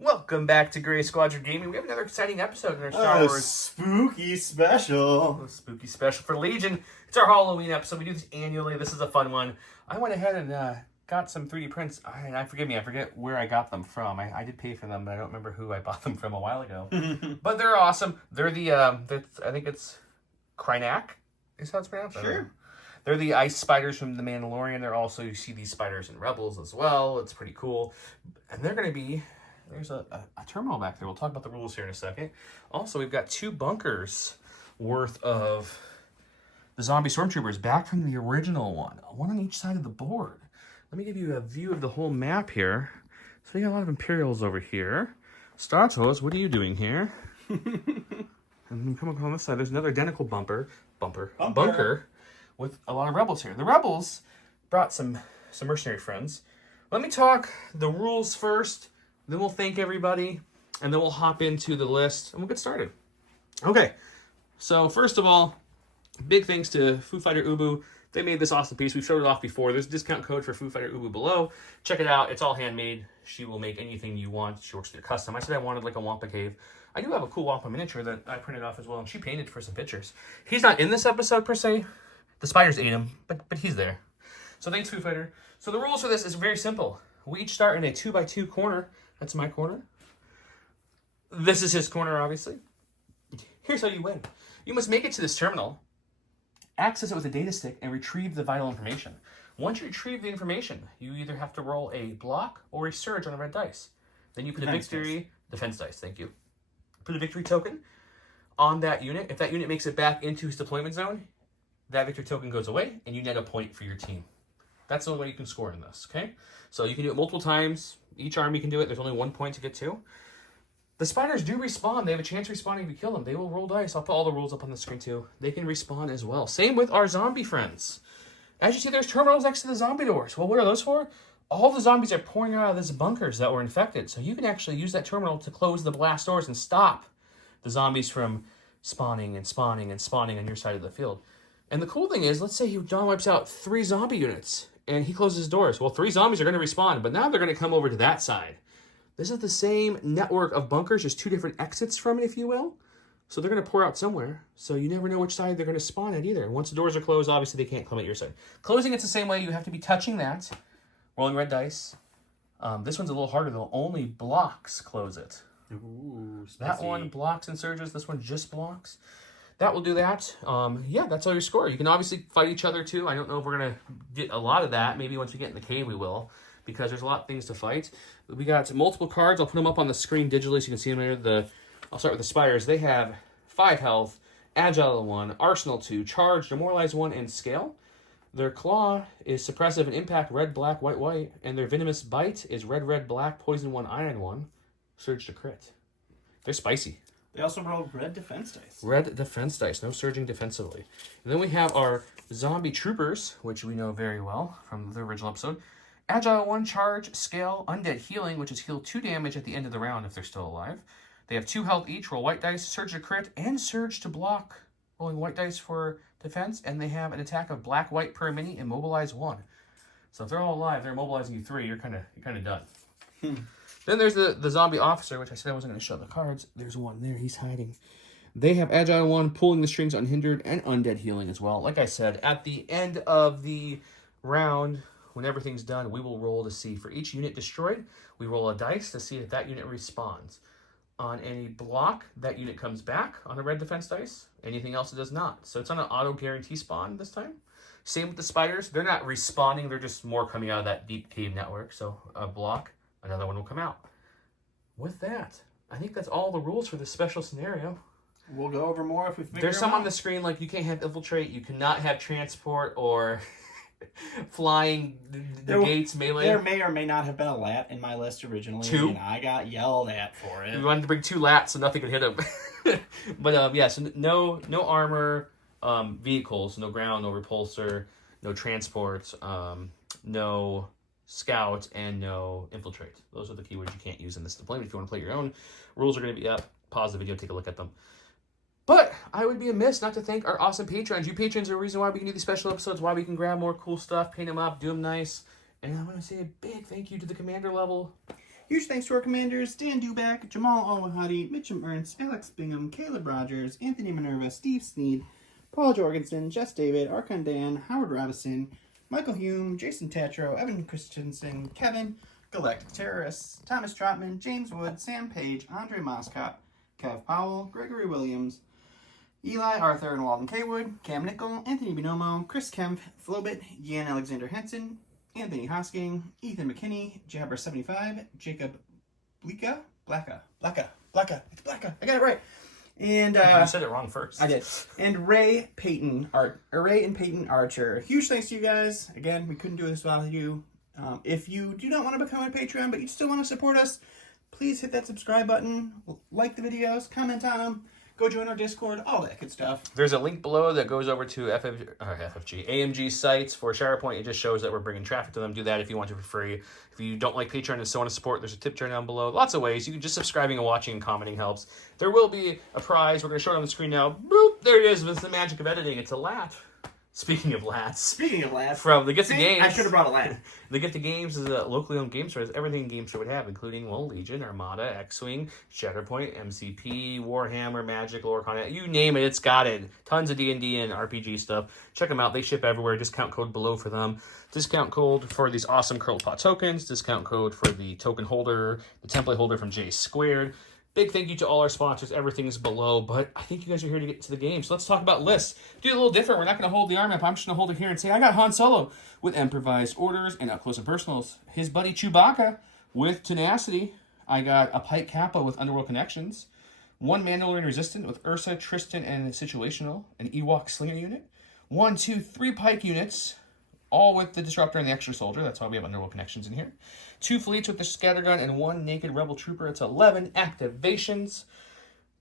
Welcome back to Gray Squadron Gaming. We have another exciting episode in our Star Wars spooky special. Spooky special for Legion. It's our Halloween episode. We do this annually. This is a fun one. I went ahead and got some 3D prints. I forget where I got them from. I did pay for them, but I don't remember who I bought them from a while ago. But they're awesome. They're the I think it's Krynak is how it's pronounced. Sure. They're the ice spiders from The Mandalorian. They're also, you see these spiders in Rebels as well. It's pretty cool. And they're going to be... There's a terminal back there. We'll talk about the rules here in a second. Also, we've got 2 bunkers worth of the zombie stormtroopers back from the original one on each side of the board. Let me give you a view of the whole map here. So you got a lot of Imperials over here. Stratos, what are you doing here? And then come on this side. There's another identical bunker with a lot of Rebels here. The Rebels brought some mercenary friends. Let me talk the rules first. Then we'll thank everybody, and then we'll hop into the list, and we'll get started. Okay, so first of all, big thanks to Foo Fighter Ubu. They made this awesome piece. We've showed it off before. There's a discount code for Foo Fighter Ubu below. Check it out. It's all handmade. She will make anything you want. She works with your custom. I said I wanted like a Wampa cave. I do have a cool Wampa miniature that I printed off as well, and she painted for some pictures. He's not in this episode, per se. The spiders ate him, but he's there. So thanks, Foo Fighter. So the rules for this is very simple. We each start in a 2x2 corner. That's my corner. This is his corner, obviously. Here's how you win. You must make it to this terminal, access it with a data stick, and retrieve the vital information. Once you retrieve the information, you either have to roll a block or a surge on a red dice. Then you put defense dice, thank you. Put a victory token on that unit. If that unit makes it back into his deployment zone, that victory token goes away, and you net a point for your team. That's the only way you can score in this, okay? So you can do it multiple times. Each army can do it. There's only 1 point to get to. The spiders do respawn. They have a chance of respawning if you kill them. They will roll dice. I'll put all the rules up on the screen too. They can respawn as well. Same with our zombie friends. As you see, there's terminals next to the zombie doors. Well, what are those for? All the zombies are pouring out of these bunkers that were infected. So you can actually use that terminal to close the blast doors and stop the zombies from spawning and spawning and spawning on your side of the field. And the cool thing is, let's say John wipes out 3 zombie units and he closes his doors. Well, 3 zombies are going to respawn, but now they're going to come over to that side. This is the same network of bunkers, just 2 different exits from it, if you will. So they're going to pour out somewhere, so you never know which side they're going to spawn at either. Once the doors are closed, obviously they can't come at your side. Closing, it's the same way. You have to be touching that, rolling red dice. This one's a little harder, though. Only blocks close it. Ooh, spicy. That one blocks and surges. This one just blocks. That will do that. Yeah, that's all your score. You can obviously fight each other too. I don't know if we're going to get a lot of that. Maybe once we get in the cave we will, because there's a lot of things to fight. We got multiple cards. I'll put them up on the screen digitally so you can see them here. I'll start with the spiders. They have 5 health, agile 1, arsenal 2, charge, demoralize 1, and scale. Their claw is suppressive and impact, red, black, white, white. And their venomous bite is red, red, black, poison 1, iron 1, surge to crit. They're spicy. They also rolled red defense dice. Red defense dice, no surging defensively. And then we have our zombie troopers, which we know very well from the original episode. Agile 1, charge, scale, undead healing, which is heal 2 damage at the end of the round if they're still alive. They have 2 health each, roll white dice, surge to crit, and surge to block, rolling white dice for defense. And they have an attack of black, white per mini, immobilize 1. So if they're all alive, they're immobilizing you 3, you're kind of done. Then there's the zombie officer, which I said I wasn't going to show the cards. There's one there. He's hiding. They have Agile 1, pulling the strings unhindered, and Undead healing as well. Like I said, at the end of the round, when everything's done, we will roll to see. For each unit destroyed, we roll a dice to see if that unit respawns. On any block, that unit comes back on a red defense dice. Anything else, it does not. So it's on an auto guarantee spawn this time. Same with the spiders. They're not respawning. They're just more coming out of that deep cave network. So a block, another one will come out. With that, I think that's all the rules for this special scenario. We'll go over more if we figure There's some out. on the screen, like you can't have infiltrate, you cannot have transport or flying the gates melee. There may or may not have been a lat in my list originally. 2? And I got yelled at for it. We wanted to bring 2 lats so nothing could hit them. But yeah, so no armor, vehicles, no ground, no repulsor, no transport, no scout, and no infiltrate. Those are the keywords you can't use in this deployment. If you want to play your own, rules are going to be up. Pause the video, take a look at them. But I would be amiss not to thank our awesome patrons. You patrons are the reason why we can do these special episodes, why we can grab more cool stuff, paint them up, do them nice. And I want to say a big thank you to the commander level. Huge thanks to our commanders, Dan Duback, Jamal Al-Wahadi, Mitchum Ernst, Alex Bingham, Caleb Rogers, Anthony Minerva, Steve Sneed, Paul Jorgensen, Jess David, Archon Dan, Howard Robinson, Michael Hume, Jason Tatro, Evan Christensen, Kevin, Galactic Terrorists, Thomas Trotman, James Wood, Sam Page, Andre Moscott, Kev Powell, Gregory Williams, Eli Arthur and Walden Kaywood, Cam Nickel, Anthony Binomo, Chris Kemp, Flobit, Ian Alexander Henson, Anthony Hosking, Ethan McKinney, Jabber75, Jacob Blacka. It's Blacka. I got it right. And you said it wrong first. I did. And Ray and Peyton Archer. Huge thanks to you guys. Again, we couldn't do this without you. If you do not want to become a Patreon, but you still want to support us, please hit that subscribe button, like the videos, comment on them, go join our Discord, all that good stuff. There's a link below that goes over to AMG sites for SharePoint. It just shows that we're bringing traffic to them. Do that if you want to for free. If you don't like Patreon and still want to support, there's a tip jar down below. Lots of ways. You can just subscribing and watching and commenting helps. There will be a prize. We're going to show it on the screen now. Boop! There it is with the magic of editing. It's a lat. Speaking of lats. From the Gift of Games. I should have brought a lat. The Gift of Games is a locally owned game store. It's everything game store would have, including Legion, Armada, X-Wing, Shatterpoint, MCP, Warhammer, Magic, Lorcon. You name it, it's got it. Tons of D&D and RPG stuff. Check them out. They ship everywhere. Discount code below for them. Discount code for these awesome Curled Pot tokens. Discount code for the token holder, the template holder from J Squared. Big thank you to all our sponsors. Everything is below, but I think you guys are here to get to the game. So let's talk about lists. Do it a little different. We're not going to hold the arm up. I'm just going to hold it here and say, I got Han Solo with improvised orders and up close and personals. His buddy Chewbacca with tenacity. I got a Pike Kappa with Underworld Connections. One Mandalorian Resistant with Ursa, Tristan, and Situational. An Ewok Slinger unit. 1, 2, 3 Pike units. All with the Disruptor and the Extra Soldier. That's why we have Underworld Connections in here. 2 fleets with the Scattergun and 1 Naked Rebel Trooper. It's 11 activations.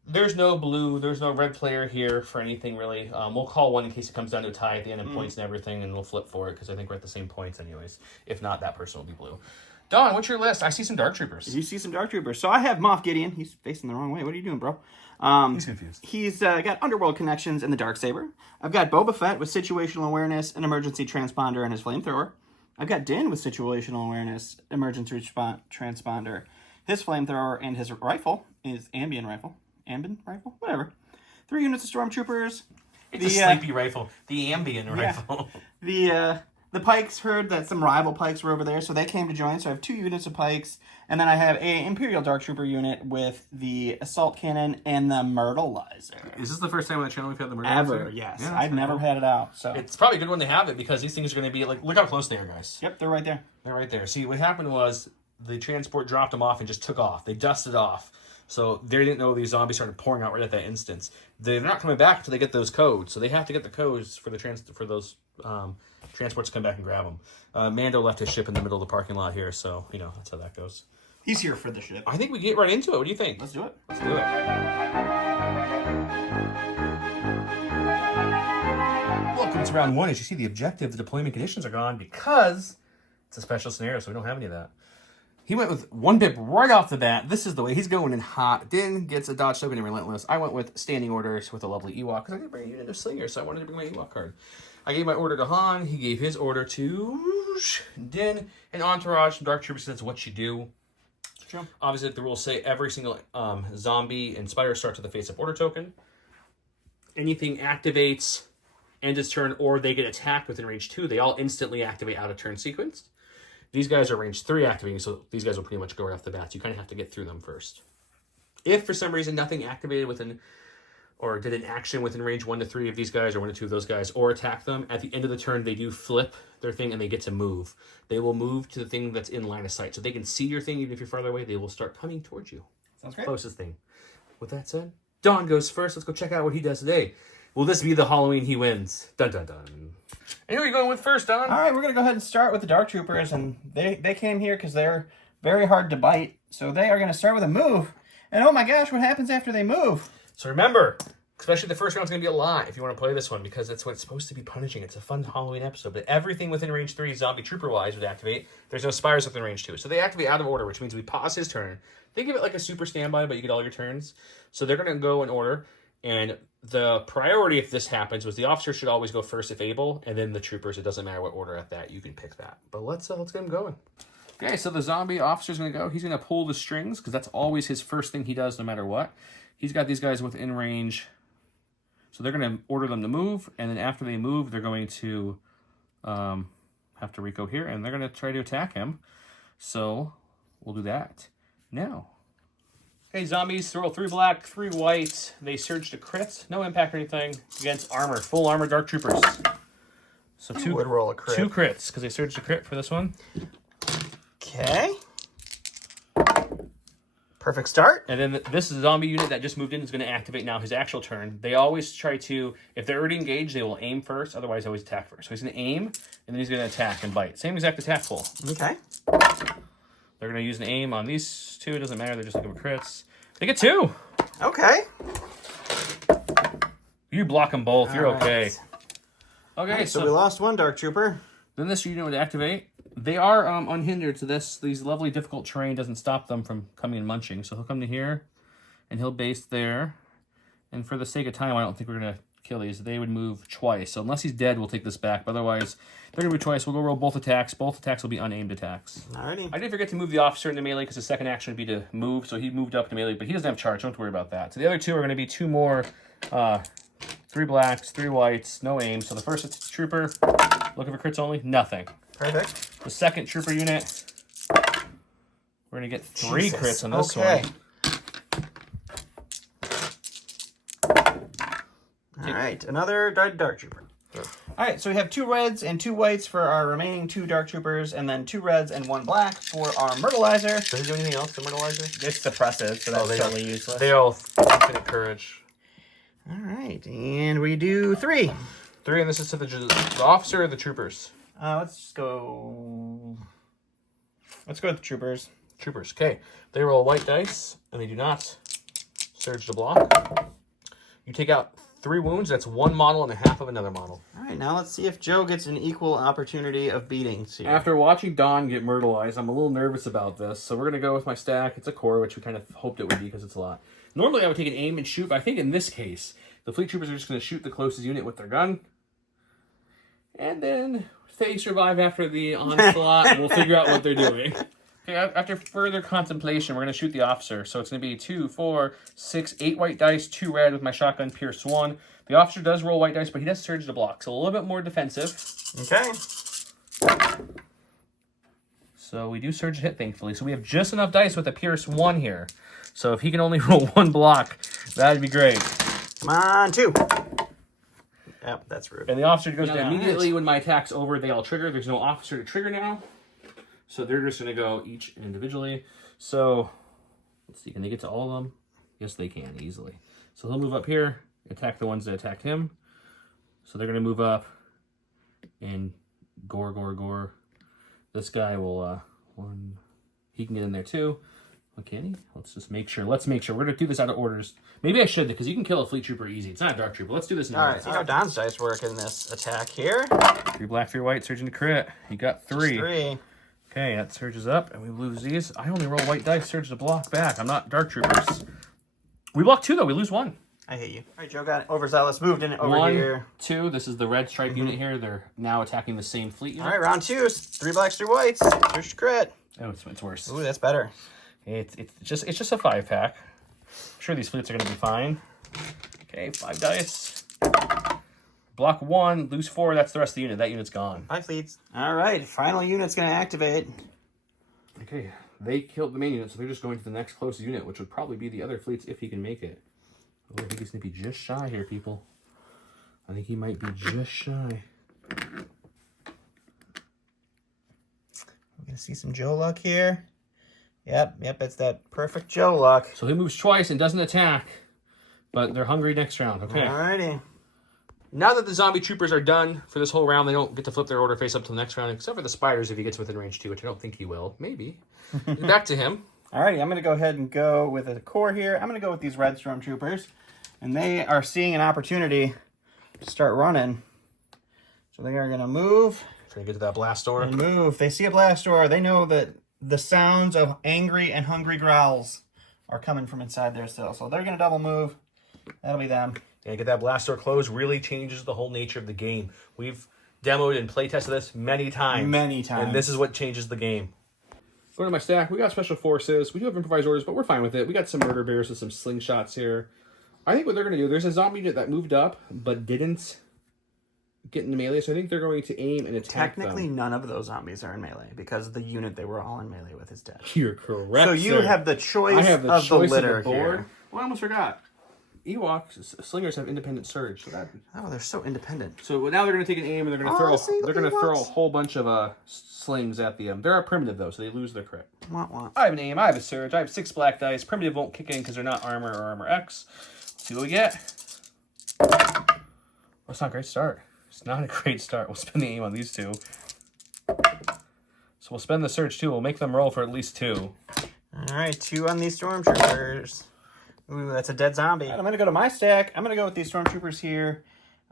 There's no blue. There's no red player here for anything, really. We'll call one in case it comes down to a tie at the end of points and everything, and we'll flip for it because I think we're at the same points anyways. If not, that person will be blue. Don, what's your list? I see some Dark Troopers. You see some Dark Troopers. So I have Moff Gideon. He's facing the wrong way. What are you doing, bro? He's confused. He's got Underworld Connections and the Darksaber. I've got Boba Fett with Situational Awareness, an Emergency Transponder, and his Flamethrower. I've got Din with Situational Awareness, Emergency Transponder, his Flamethrower, and his rifle, his Ambien rifle. Whatever. 3 units of Stormtroopers. It's a sleepy rifle. The Ambien rifle. The Pikes heard that some rival Pikes were over there, so they came to join. So I have 2 units of Pikes, and then I have a Imperial Dark Trooper unit with the Assault Cannon and the Myrtleizer. Is this the first time on the channel we've had the Myrtleizer? Ever, yes. Yeah, I've never had it out. So it's probably a good one to have it because these things are going to be like, look how close they are, guys. Yep, they're right there. They're right there. See, what happened was the transport dropped them off and just took off. They dusted off. So they didn't know these zombies started pouring out right at that instance. They're not coming back until they get those codes. So they have to get the codes for the those transports to come back and grab them. Mando left his ship in the middle of the parking lot here, so you know that's how that goes. He's here for the ship. I think we get right into it. What do you think? Let's do it. Let's do it. Welcome to round 1. As you see, the objective, the deployment conditions are gone because it's a special scenario, so we don't have any of that. He went with 1 BIP right off the bat. This is the way he's going in hot. Din gets a dodge token and relentless. I went with standing orders with a lovely Ewok because I didn't bring a unit of Slinger, so I wanted to bring my Ewok card. I gave my order to Han. He gave his order to Din and Entourage. Dark Troopers, that's what you do. True. Obviously, the rules say every single zombie and spider starts with a face-up order token. Anything activates, ends its turn, or they get attacked within range 2, they all instantly activate out of turn sequence. These guys are range 3 activating, so these guys will pretty much go right off the bat. So you kind of have to get through them first. If for some reason nothing activated within, or did an action within range 1 to 3 of these guys, or 1 to 2 of those guys, or attack them, at the end of the turn they do flip their thing and they get to move. They will move to the thing that's in line of sight. So they can see your thing even if you're farther away. They will start coming towards you. Sounds great. Closest thing. With that said, Don goes first. Let's go check out what he does today. Will this be the Halloween he wins? Dun dun dun. And who are you going with first, Don? All right, we're going to go ahead and start with the Dark Troopers, and they came here because they're very hard to bite. So they are going to start with a move. And oh my gosh, what happens after they move? So remember, Especially the first round's going to be a lot if you want to play this one, because it's what it's supposed to be punishing. It's a fun Halloween episode. But everything within range 3, zombie trooper-wise, would activate. There's no spires within range 2. So they activate out of order, which means we pause his turn. Think of it like a super standby, but you get all your turns. So they're going to go in order. And the priority, if this happens, was the officer should always go first if able, and then the troopers. It doesn't matter what order at that. You can pick that. But let's get him going. Okay, so the zombie officer's going to go. He's going to pull the strings, because that's always his first thing he does no matter what. He's got these guys within range. So they're going to order them to move, and then after they move, they're going to have to Rico here, and they're going to try to attack him. So we'll do that now. Okay, zombies throw 3 black, 3 white. They surge to crits. No impact or anything against armor. Full armor dark troopers. So I would roll a crit. 2 crits, because they surge to crit for this one. Okay. Perfect start. And then this zombie unit that just moved in is going to activate now his actual turn. They always try to, if they're already engaged, they will aim first. Otherwise, always attack first. So he's going to aim, and then he's going to attack and bite. Same exact attack pool. Okay. They're going to use an aim on these 2. It doesn't matter. They're just looking for crits. They get 2. Okay. You block them both. You're okay. Okay, Right, so we lost 1 Dark Trooper. Then this unit would activate. They are unhindered to this. These lovely difficult terrain doesn't stop them from coming and munching. So he'll come to here, and he'll base there. And for the sake of time, I don't think we're going to kill these. They would move twice. So unless he's dead, we'll take this back. But otherwise, they're going to move twice. We'll go roll both attacks. Both attacks will be unaimed attacks. Alrighty. I did forget to move the officer into melee because his second action would be to move. So he moved up to melee, but he doesn't have charge. Don't worry about that. So the other 2 are going to be 2 more 3 blacks, 3 whites, no aim. So the first trooper, looking for crits only, nothing. Perfect. The second trooper unit, we're going to get 3 crits on this one. All right, another Dark Trooper. All right, so we have 2 reds and 2 whites for our remaining 2 Dark Troopers, and then 2 reds and 1 black for our Myrtleizer. Does he do anything else, the Myrtleizer? It's suppressive, so that's totally useless. They all infinite courage. All right, and we do 3. 3, and this is to the officer or the troopers? Let's go with the Troopers. Troopers, okay. They roll white dice, and they do not surge to block. You take out 3 wounds. That's 1 model and a half of another model. All right, now let's see if Joe gets an equal opportunity of beatings here. After watching Dawn get myrtleized, I'm a little nervous about this. So we're going to go with my stack. It's a core, which we kind of hoped it would be because it's a lot. Normally, I would take an aim and shoot, but I think in this case, the fleet troopers are just going to shoot the closest unit with their gun. And then, if they survive after the onslaught, we'll figure out what they're doing. Okay, after further contemplation, we're going to shoot the officer. So it's going to be 2, 4, 6, 8 white dice, 2 red with my shotgun, pierce 1. The officer does roll white dice, but he does surge to block, so a little bit more defensive. Okay. So we do surge to hit, thankfully. So we have just enough dice with a pierce 1 here. So if he can only roll 1 block, that'd be great. Come on, 2. Yep, that's rude. And the officer goes down immediately when my attack's over. They all trigger. There's no officer to trigger now. So they're just going to go each individually. So, let's see. Can they get to all of them? Yes, they can, easily. So he'll move up here, attack the ones that attacked him. So they're going to move up and gore. This guy will, he can get in there too. Oh, can he? Let's make sure. We're going to do this out of orders. Maybe I should, because you can kill a fleet trooper easy. It's not a dark trooper. Let's do this now. All right, see how Don's dice work in this attack here. 3 black, 3 white, surging to crit. He got 3. 3. Okay, that surges up, and we lose these. I only roll white dice, surge to block back. I'm not dark troopers. We block 2, though. We lose 1. I hate you. All right, Joe got overzealous. Moved in over 1, here. 2. This is the red stripe unit here. They're now attacking the same fleet unit. All right, round 2. 3 blacks, 3 whites. Surge to crit. Oh, it's worse. Ooh, that's better. It's just a 5-pack. I'm sure these fleets are going to be fine. Okay, 5 dice. Block 1, lose 4. That's the rest of the unit. That unit's gone. 5 fleets. All right, final unit's going to activate. Okay, they killed the main unit, so they're just going to the next closest unit, which would probably be the other fleets if he can make it. Oh, I think he's going to be just shy here, people. I think he might be just shy. We're going to see some Joe luck here. Yep, it's that perfect Joe luck. So he moves twice and doesn't attack, but they're hungry next round. Okay. Alrighty. Now that the zombie troopers are done for this whole round, they don't get to flip their order face up to the next round, except for the spiders if he gets within range 2, which I don't think he will. Maybe. Back to him. Alrighty, I'm going to go ahead and go with a core here. I'm going to go with these red stormtroopers. And they are seeing an opportunity to start running. So they are going to move. Trying to get to that blast door. And move. They see a blast door. They know that the sounds of angry and hungry growls are coming from inside there still. So they're going to double move. That'll be them. And get that blast door closed really changes the whole nature of the game. We've demoed and play tested this many times. Many times. And this is what changes the game. Going to my stack, we got special forces. We do have improvised orders, but we're fine with it. We got some murder bears with some slingshots here. I think what they're going to do, there's a zombie unit that moved up, but didn't get into melee, so I think they're going to aim and attack Technically, them. none of those zombies are in melee because the unit they were all in melee with is dead. You're correct, So you sir. have the choice I have the of choice the litter of the board. here. Well, I almost forgot. Ewoks, slingers have independent surge. So, Oh, they're so independent. so now they're going to take an aim and they're going to throw. see, They're going to look at throw a Ewoks. whole bunch of slings at the. They're primitive though, so they lose their crit. Want. I have an aim. I have a surge. I have 6 black dice. Primitive won't kick in because they're not armor or armor X. Let's see what we get. Oh, it's not a great start. It's not a great start. We'll spend the aim on these two. So we'll spend the surge too. We'll make them roll for at least 2. All right, 2 on these stormtroopers. Ooh, that's a dead zombie. I'm going to go to my stack. I'm going to go with these stormtroopers here.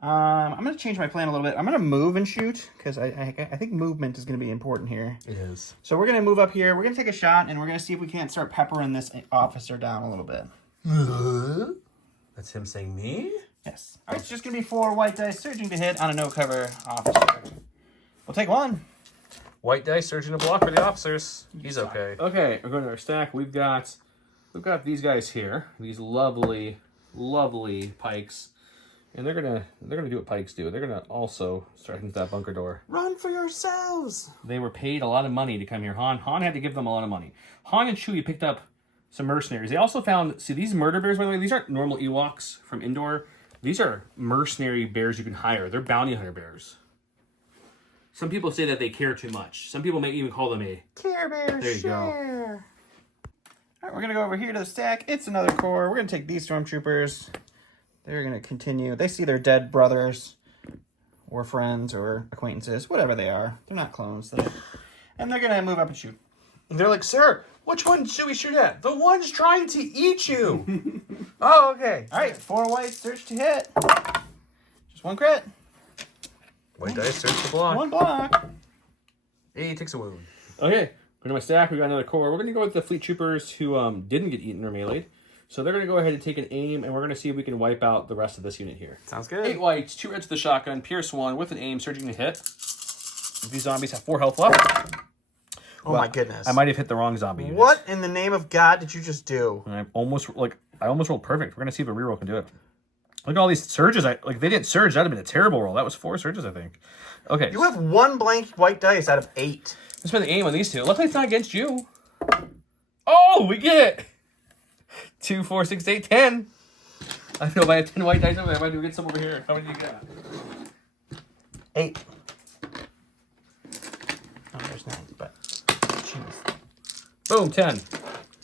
I'm going to change my plan a little bit. I'm going to move and shoot because I think movement is going to be important here. It is. So we're going to move up here. We're going to take a shot, and we're going to see if we can't start peppering this officer down a little bit. That's him saying me? Yes. All right, it's just going to be 4 white dice surging to hit on a no-cover officer. We'll take 1. White dice surging to block for the officers. He's okay. Okay, we're going to our stack. We've got these guys here. These lovely, lovely pikes. And they're gonna do what pikes do. They're gonna also start into that bunker door. Run for yourselves! They were paid a lot of money to come here. Han had to give them a lot of money. Han and Chewie picked up some mercenaries. They also found, see these murder bears, by the way, these aren't normal Ewoks from Indoor. These are mercenary bears you can hire. They're bounty hunter bears. Some people say that they care too much. Some people may even call them a Care Bear, There you go. share. All right, we're going to go over here to the stack. It's another core. We're going to take these stormtroopers. They're going to continue. They see their dead brothers or friends or acquaintances, whatever they are. They're not clones. And they're going to move up and shoot. And they're like, sir, which one should we shoot at? The one's trying to eat you. Oh, okay. All right, 4 white, search to hit. Just 1 crit. White dice, search to block. 1 block. He takes a wound. Okay, go to my stack. We got another core. We're going to go with the fleet troopers who didn't get eaten or meleeed. So they're going to go ahead and take an aim, and we're going to see if we can wipe out the rest of this unit here. Sounds good. 8 whites, 2 reds to the shotgun, pierce 1 with an aim, surging to hit. These zombies have 4 health left. Oh my goodness. I might have hit the wrong zombie unit. What in the name of God did you just do? And I almost rolled perfect. We're going to see if a reroll can do it. Look at all these surges. They didn't surge. That'd have been a terrible roll. That was 4 surges, I think. Okay. You have 1 blank white dice out of 8. Let's spend the aim on these 2. Luckily, it's not against you. Oh, we get it. 2, 4, 6, 8, 10. I know if I had 10 white dice over there, I might get some over here. How many do you get? 8. Oh, there's 9, but jeez. Boom, 10.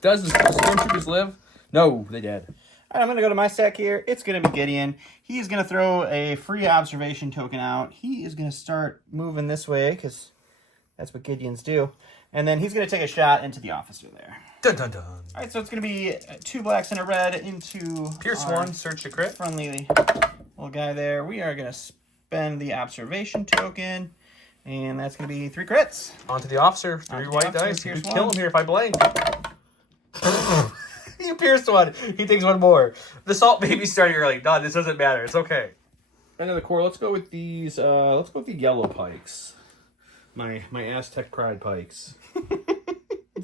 Does the stormtroopers live? No, they dead. All right, I'm going to go to my stack here. It's going to be Gideon. He's going to throw a free observation token out. He is going to start moving this way because that's what Gideons do. And then he's going to take a shot into the officer there. Dun, dun, dun. All right, so it's going to be 2 blacks and a red into Pierce our 1, search to crit. friendly little guy there. We are going to spend the observation token, and that's going to be 3 crits. Onto the officer. 3 Onto the white officer, dice. You pierce can kill 1. him here if I blank. You pierced 1. He takes 1 more. The salt baby started early. No, this doesn't matter. It's okay. Another core. Let's go with these. Let's go with the yellow pikes. My Aztec pride pikes.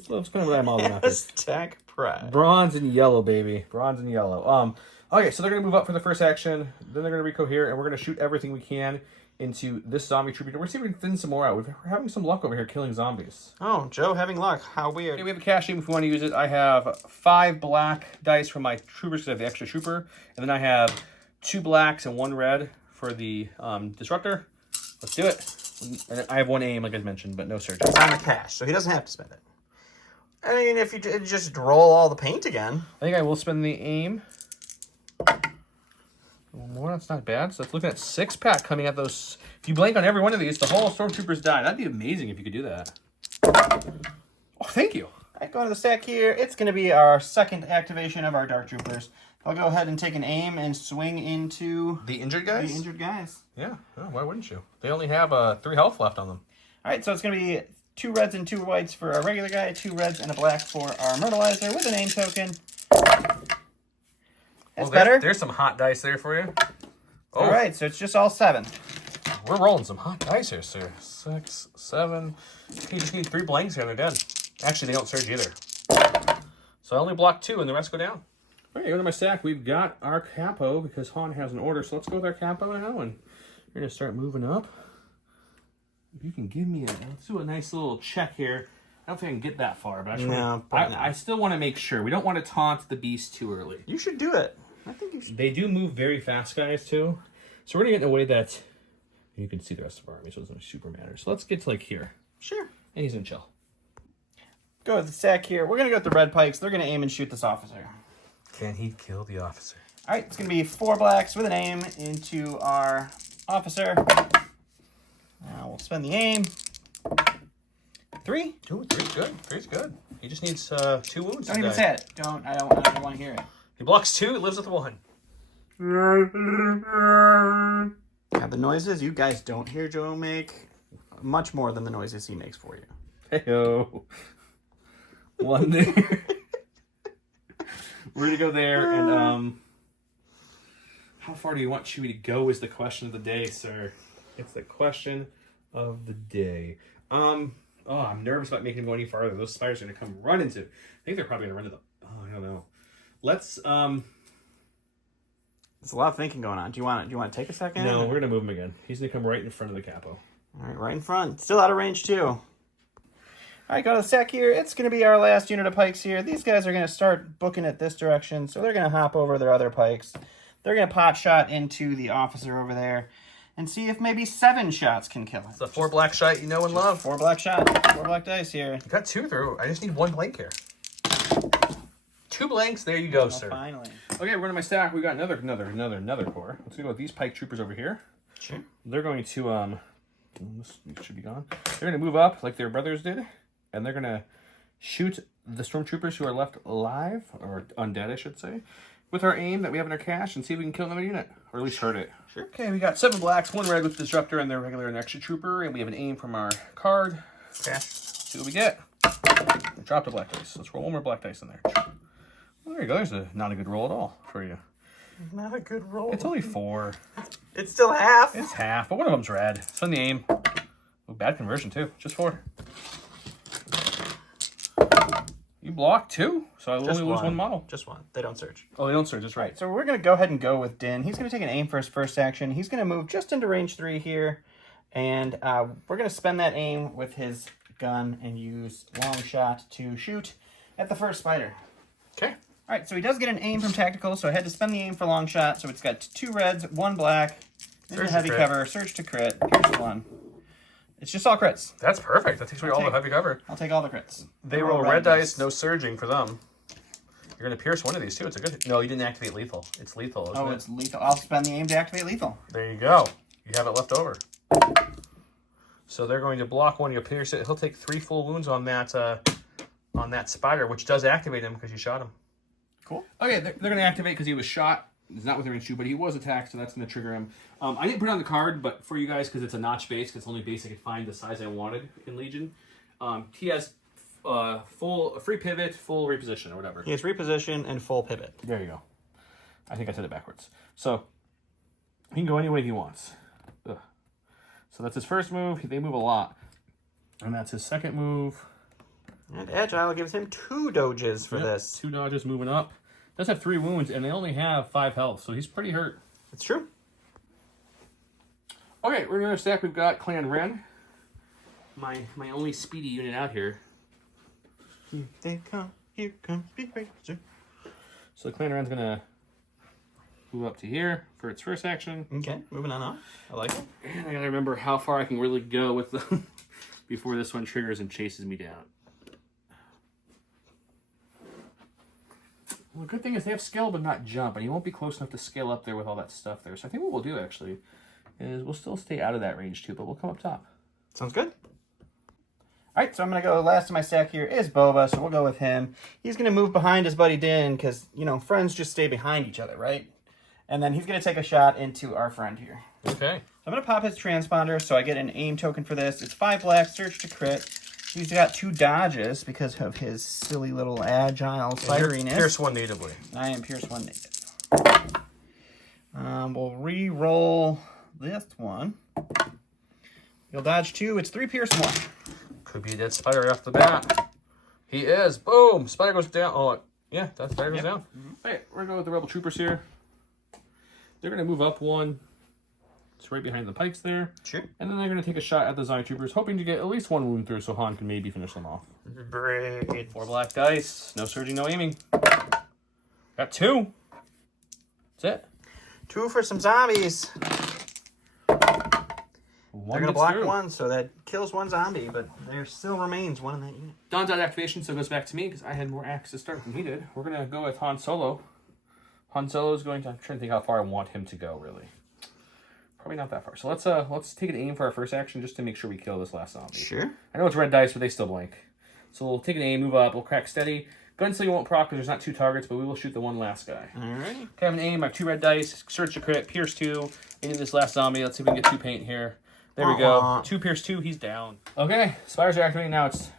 That's kind of what I'm all about. Aztec pride. Bronze and yellow, baby. Bronze and yellow. Okay, so they're gonna move up for the first action. Then they're gonna recohere, and we're gonna shoot everything we can into this zombie trooper. We're seeing if we can thin some more out. We're having some luck over here killing zombies. Oh, Joe having luck. How weird. Okay, we have a cash aim if we want to use it. I have 5 black dice for my troopers because I have the extra trooper. And then I have 2 blacks and 1 red for the disruptor. Let's do it. And I have 1 aim, like I mentioned, but no surge. It's on the cash, so he doesn't have to spend it. I mean, if you just roll all the paint again. I think I will spend the aim. One more, that's not bad. So let's look at 6-pack coming at those. If you blank on every one of these, the whole stormtroopers die. That'd be amazing if you could do that. Oh, thank you. All right, going to the stack here. It's going to be our second activation of our Dark Troopers. I'll go ahead and take an aim and swing into The injured guys? the injured guys. Yeah, oh, why wouldn't you? They only have 3 health left on them. All right, so it's going to be 2 reds and 2 whites for our regular guy, 2 reds and a black for our Myrtleizer with a name token. That's better. There's some hot dice there for you. Oh. All right, so it's just all 7. We're rolling some hot dice here, sir. 6, 7. You just need 3 blanks here and they're dead. Actually, they don't surge either. So I only block 2 and the rest go down. All right, go to my stack. We've got our capo because Han has an order. So let's go with our capo now and we're going to start moving up. If you can give me let's do a nice little check here. I don't think I can get that far, but I still want to make sure. We don't want to taunt the beast too early. You should do it. I think you should. They do move very fast, guys, too. So we're going to get in a way that you can see the rest of our army, so it doesn't super matter. So let's get to, like, here. Sure. And he's going to chill. Go with the stack here. We're going to go with the red pikes. They're going to aim and shoot this officer. Can he kill the officer? All right, it's going to be 4 blacks with an aim into our officer. Now we'll spend the aim. 3. Ooh, 3's good. 3's good. He just needs 2 wounds. Don't even say it. I don't want to hear it. He blocks 2, lives with 1. Yeah, the noises you guys don't hear Joe make much more than the noises he makes for you. Hey-o. 1 there. We're going to go there, and how far do you want Chewie to go is the question of the day, sir. It's the question of the day. I'm nervous about making him go any farther. Those spiders are going to come run into. I think they're probably going to run into the... Oh, I don't know. Let's... There's a lot of thinking going on. Do you want to take a second? No, we're going to move him again. He's going to come right in front of the capo. All right in front. Still out of range, too. All right, go to the stack here. It's going to be our last unit of pikes here. These guys are going to start booking it this direction, so they're going to hop over their other pikes. They're going to pot shot into the officer over there and see if maybe 7 shots can kill him. It's a 4 black shot you know and love. 4 black shot. 4 black dice here. You got 2 through. I just need 1 blank here. 2 blanks. There you go, sir. Finally. Okay, we're in my stack. We got another core. Let's go with these pike troopers over here. Sure. They're going to this should be gone. They're going to move up like their brothers did, and they're going to shoot the stormtroopers who are left alive, or undead, I should say, with our aim that we have in our cache, and see if we can kill another unit, or at least hurt it. Sure. Okay, we got 7 blacks, 1 red with disruptor, and their regular and extra trooper, and we have an aim from our card. Okay, see what we get. Dropped a black dice. Let's roll 1 more black dice in there. Well, there you go. There's not a good roll at all for you. Not a good roll. It's only 4. It's still half. It's half, but one of them's red. Send the aim. Oh, bad conversion too. Just 4. You block 2, so I will only lose 1 model. Just 1. They don't surge. Oh, they don't surge. That's right. So we're going to go ahead and go with Din. He's going to take an aim for his first action. He's going to move just into range 3 here. And we're going to spend that aim with his gun and use long shot to shoot at the first spider. Okay. All right, so he does get an aim from tactical, so I had to spend the aim for long shot. So it's got 2 reds, 1 black, into heavy cover, surge to crit, pierce 1. It's just all crits. That's perfect. That takes away all the heavy cover. I'll take all the crits. They roll red dice, no surging for them. You're going to pierce 1 of these too. It's a good... No, you didn't activate lethal. It's lethal, isn't it? Oh, it's lethal. I'll spend the aim to activate lethal. There you go. You have it left over. So they're going to block 1. You'll pierce it. He'll take 3 full wounds on that spider, which does activate him because you shot him. Cool. Okay, they're going to activate because he was shot. He's not with range 2, but he was attacked, so that's going to trigger him. I didn't put it on the card, but for you guys, because it's a notch base, because it's the only base I could find the size I wanted in Legion. He has free pivot, full reposition, or whatever. He has reposition and full pivot. There you go. I think I said it backwards. So he can go any way he wants. Ugh. So that's his first move. They move a lot. And that's his second move. And Agile gives him 2 doges for this. 2 dodges moving up. Does have 3 wounds, and they only have 5 health, so he's pretty hurt. It's true. Okay, we're in another stack. We've got Clan Ren. My only speedy unit out here. Here they come. Here comes Big Razor. So the Clan Ren's going to move up to here for its first action. Okay, moving on up. I like it. And I got to remember how far I can really go with them before this one triggers and chases me down. Well, the good thing is they have scale but not jump, and you won't be close enough to scale up there with all that stuff there. So I think what we'll do, actually, is we'll still stay out of that range, too, but we'll come up top. Sounds good. All right, so I'm going to go last in my stack here is Boba, so we'll go with him. He's going to move behind his buddy Din because, you know, friends just stay behind each other, right? And then he's going to take a shot into our friend here. Okay. So I'm going to pop his transponder, so I get an aim token for this. It's 5 black, search to crit. He's got 2 dodges because of his silly little agile firiness. Pierce 1 natively. I am Pierce 1 native. We'll re-roll this one. You'll dodge 2. It's 3 Pierce 1. Could be a dead spider right off the bat. He is. Boom. Spider goes down. Oh, yeah, that spider goes down. All right, we're going to go with the Rebel Troopers here. They're going to move up 1. It's right behind the pikes there. Sure. And then they're going to take a shot at the Zombie Troopers, hoping to get at least 1 wound through so Han can maybe finish them off. Great. 4 black dice. No surging, no aiming. Got 2. That's it. 2 for some zombies. They're going to block through. 1, so that kills 1 zombie, but there still remains 1 in that unit. Don's out of activation, so it goes back to me because I had more acts to start than he did. We're going to go with Han Solo. Han Solo is going to... I'm trying to think how far I want him to go, really. Probably not that far. So let's take an aim for our first action just to make sure we kill this last zombie. Sure. I know it's red dice, but they still blink. So we'll take an aim, move up, we'll crack steady. Gunslinger won't proc because there's not 2 targets, but we will shoot the 1 last guy. Alright. Okay, I have an aim, I have 2 red dice, search to crit, pierce 2, into this last zombie. Let's see if we can get 2 paint here. There we go. 2 pierce 2, he's down. Okay, spiders are activating now. It's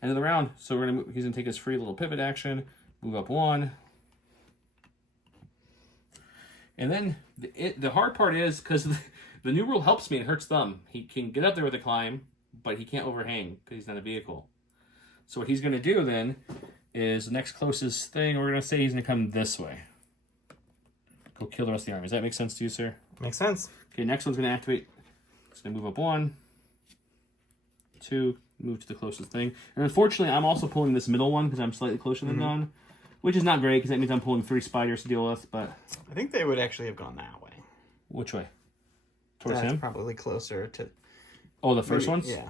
end of the round. So he's gonna take his free little pivot action, move up 1. And then the hard part is because the new rule helps me, it hurts them. He can get up there with a climb, but he can't overhang because he's not a vehicle. So what he's gonna do then is the next closest thing, we're gonna say he's gonna come this way. Go kill the rest of the army. Does that make sense to you, sir? Makes sense. Okay, next one's gonna activate. It's going to move up 1, 2, move to the closest thing. And unfortunately, I'm also pulling this middle one because I'm slightly closer than Don, which is not great because that means I'm pulling 3 spiders to deal with, but... I think they would actually have gone that way. Which way? Towards That's him? probably closer to... Oh, the first ones? Yeah.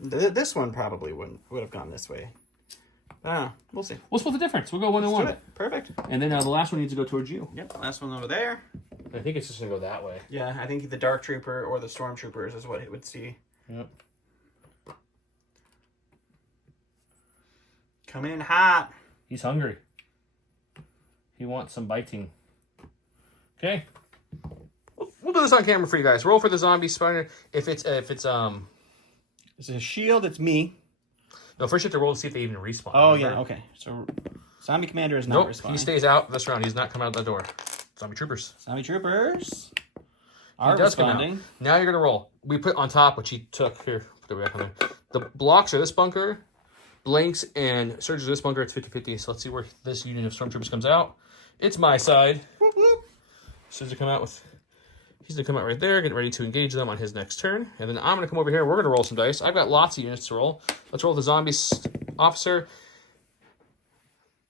This one probably would have gone this way. We'll see. We'll split the difference. We'll go 1 and 1. Perfect. And then the last one needs to go towards you. Yep, last one over there. I think it's just going to go that way. Yeah, I think the Dark Trooper or the Stormtroopers is what it would see. Yep. Come in hot. He's hungry. He wants some biting. Okay. We'll do this on camera for you guys. Roll for the zombie spider. If it's It's a shield, it's me. No, first you have to roll to see if they even respawn. Oh, remember? yeah, okay. So, Zombie Commander is not Nope, responding. he stays out this round. He's not coming out the door. Zombie Troopers. Zombie Troopers are He does come responding. out. Now you're going to roll. We put on top, which he took. Here, put it back on there. The blocks are this bunker. Blanks and surges are this bunker. It's 50-50. So let's see where this unit of Stormtroopers comes out. It's my side. Whoop, whoop. As soon as they come out with... He's going to come out right there, getting ready to engage them on his next turn. And then I'm going to come over here. We're going to roll some dice. I've got lots of units to roll. Let's roll the zombie officer.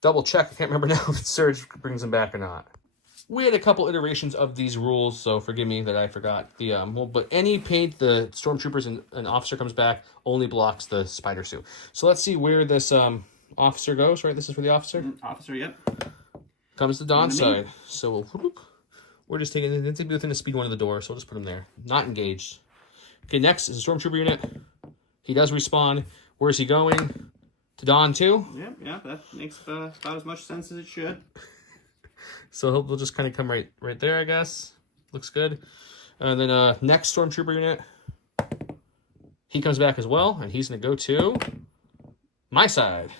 Double check. I can't remember now if Surge brings him back or not. We had a couple iterations of these rules, so forgive me that I forgot the but any paint the stormtroopers and an officer comes back only blocks the spider suit. So let's see where this officer goes. Right, this is for the officer. Officer, yep. Comes to Don's side. So we're just taking it's within the speed 1 of the door, so we'll just put him there. Not engaged. Okay, next is a stormtrooper unit. He does respawn. Where is he going? To Don too? Yep, that makes about as much sense as it should. So he'll just kind of come right there, I guess. Looks good. And then next stormtrooper unit, he comes back as well, and he's going to go to my side.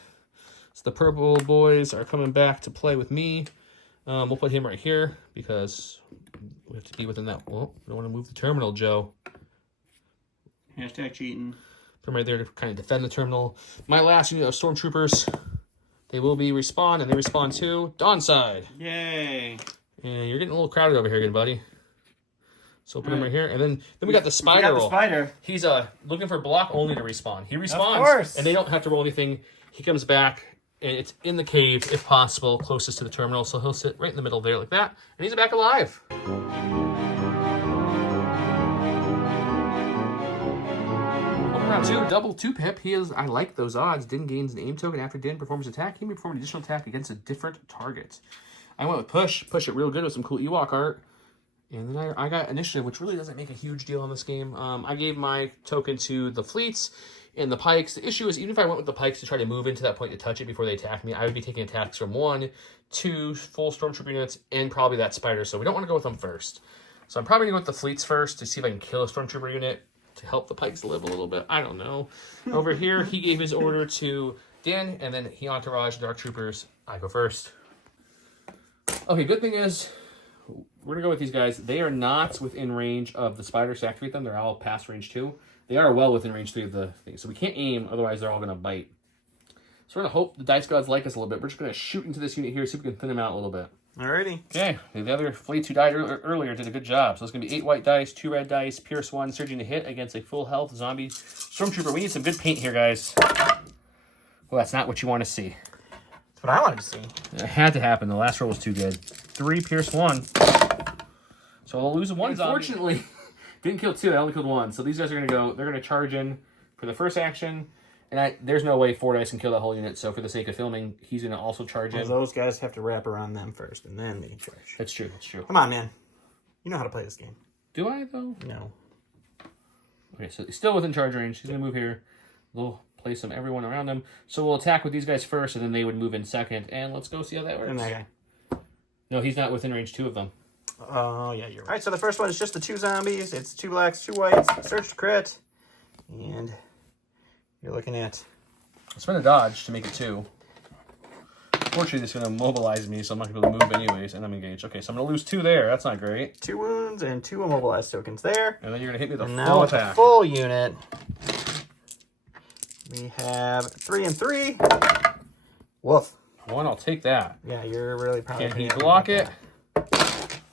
So the purple boys are coming back to play with me. We'll put him right here because we have to be within that. Well, we don't want to move the terminal, Joe. Hashtag cheating. Put him right there to kind of defend the terminal. My last unit of stormtroopers, they will be respawn, and they respawn to Don's side. Yay. And you're getting a little crowded over here again, buddy. So put him right here. And then we got the spider We got roll. the spider. He's looking for block only to respawn. He respawns. Of course. And they don't have to roll anything. He comes back, and it's in the cave, if possible, closest to the terminal. So he'll sit right in the middle there like that. And he's back alive. Round 2, double 2-pip. I like those odds. Din gains an aim token after Din performs an attack. He may perform an additional attack against a different target. I went with push. Push it real good with some cool Ewok art. And then I got initiative, which really doesn't make a huge deal on this game. I gave my token to the fleets, And the pikes, the issue is even if I went with the pikes to try to move into that point to touch it before they attack me, I would be taking attacks from 1, 2 full stormtrooper units and probably that spider. So we don't want to go with them first. So I'm probably going to go with the fleets first to see if I can kill a stormtrooper unit to help the pikes live a little bit. I don't know. Over here, he gave his order to Dan, and then he entourage dark troopers. I go first. Okay, good thing is, we're going to go with these guys. They are not within range of the spiders to activate them. They're all past range 2. They are well within range 3 of the thing. So we can't aim, otherwise they're all going to bite. So we're going to hope the dice gods like us a little bit. We're just going to shoot into this unit here, see if we can thin them out a little bit. Alrighty. Okay, the other fleets who died earlier did a good job. So it's going to be 8 white dice, 2 red dice, Pierce 1, surging to hit against a full health zombie stormtrooper. We need some good paint here, guys. Well, that's not what you want to see. That's what I wanted to see. It had to happen. The last roll was too good. 3, Pierce 1. So we'll lose 1 zombie. Unfortunately, didn't kill 2. I only killed 1. So these guys are going to go, they're going to charge in for the first action. And there's no way 4 dice can kill that whole unit, so for the sake of filming, he's going to also charge in. Those guys have to wrap around them first, and then they charge. That's true, that's true. Come on, man. You know how to play this game. Do I, though? No. Okay, so he's still within charge range. He's going to move here. They'll place everyone around him. So we'll attack with these guys first, and then they would move in second. And let's go see how that works. And that guy. No, he's not within range 2 of them. Oh, yeah, you're right. All right, so the first one is just the 2 zombies. It's 2 blacks, 2 whites, search to crit. And you're looking at... I'll spend a dodge to make it 2. Fortunately, it's going to mobilize me, so I'm not going to be able to move anyways, and I'm engaged. Okay, so I'm going to lose 2 there. That's not great. 2 wounds and 2 immobilized tokens there. And then you're going to hit me with a and full now attack. with a full unit, we have 3 and 3. Woof. 1, I'll take that. Yeah, you're really probably... Can he block it?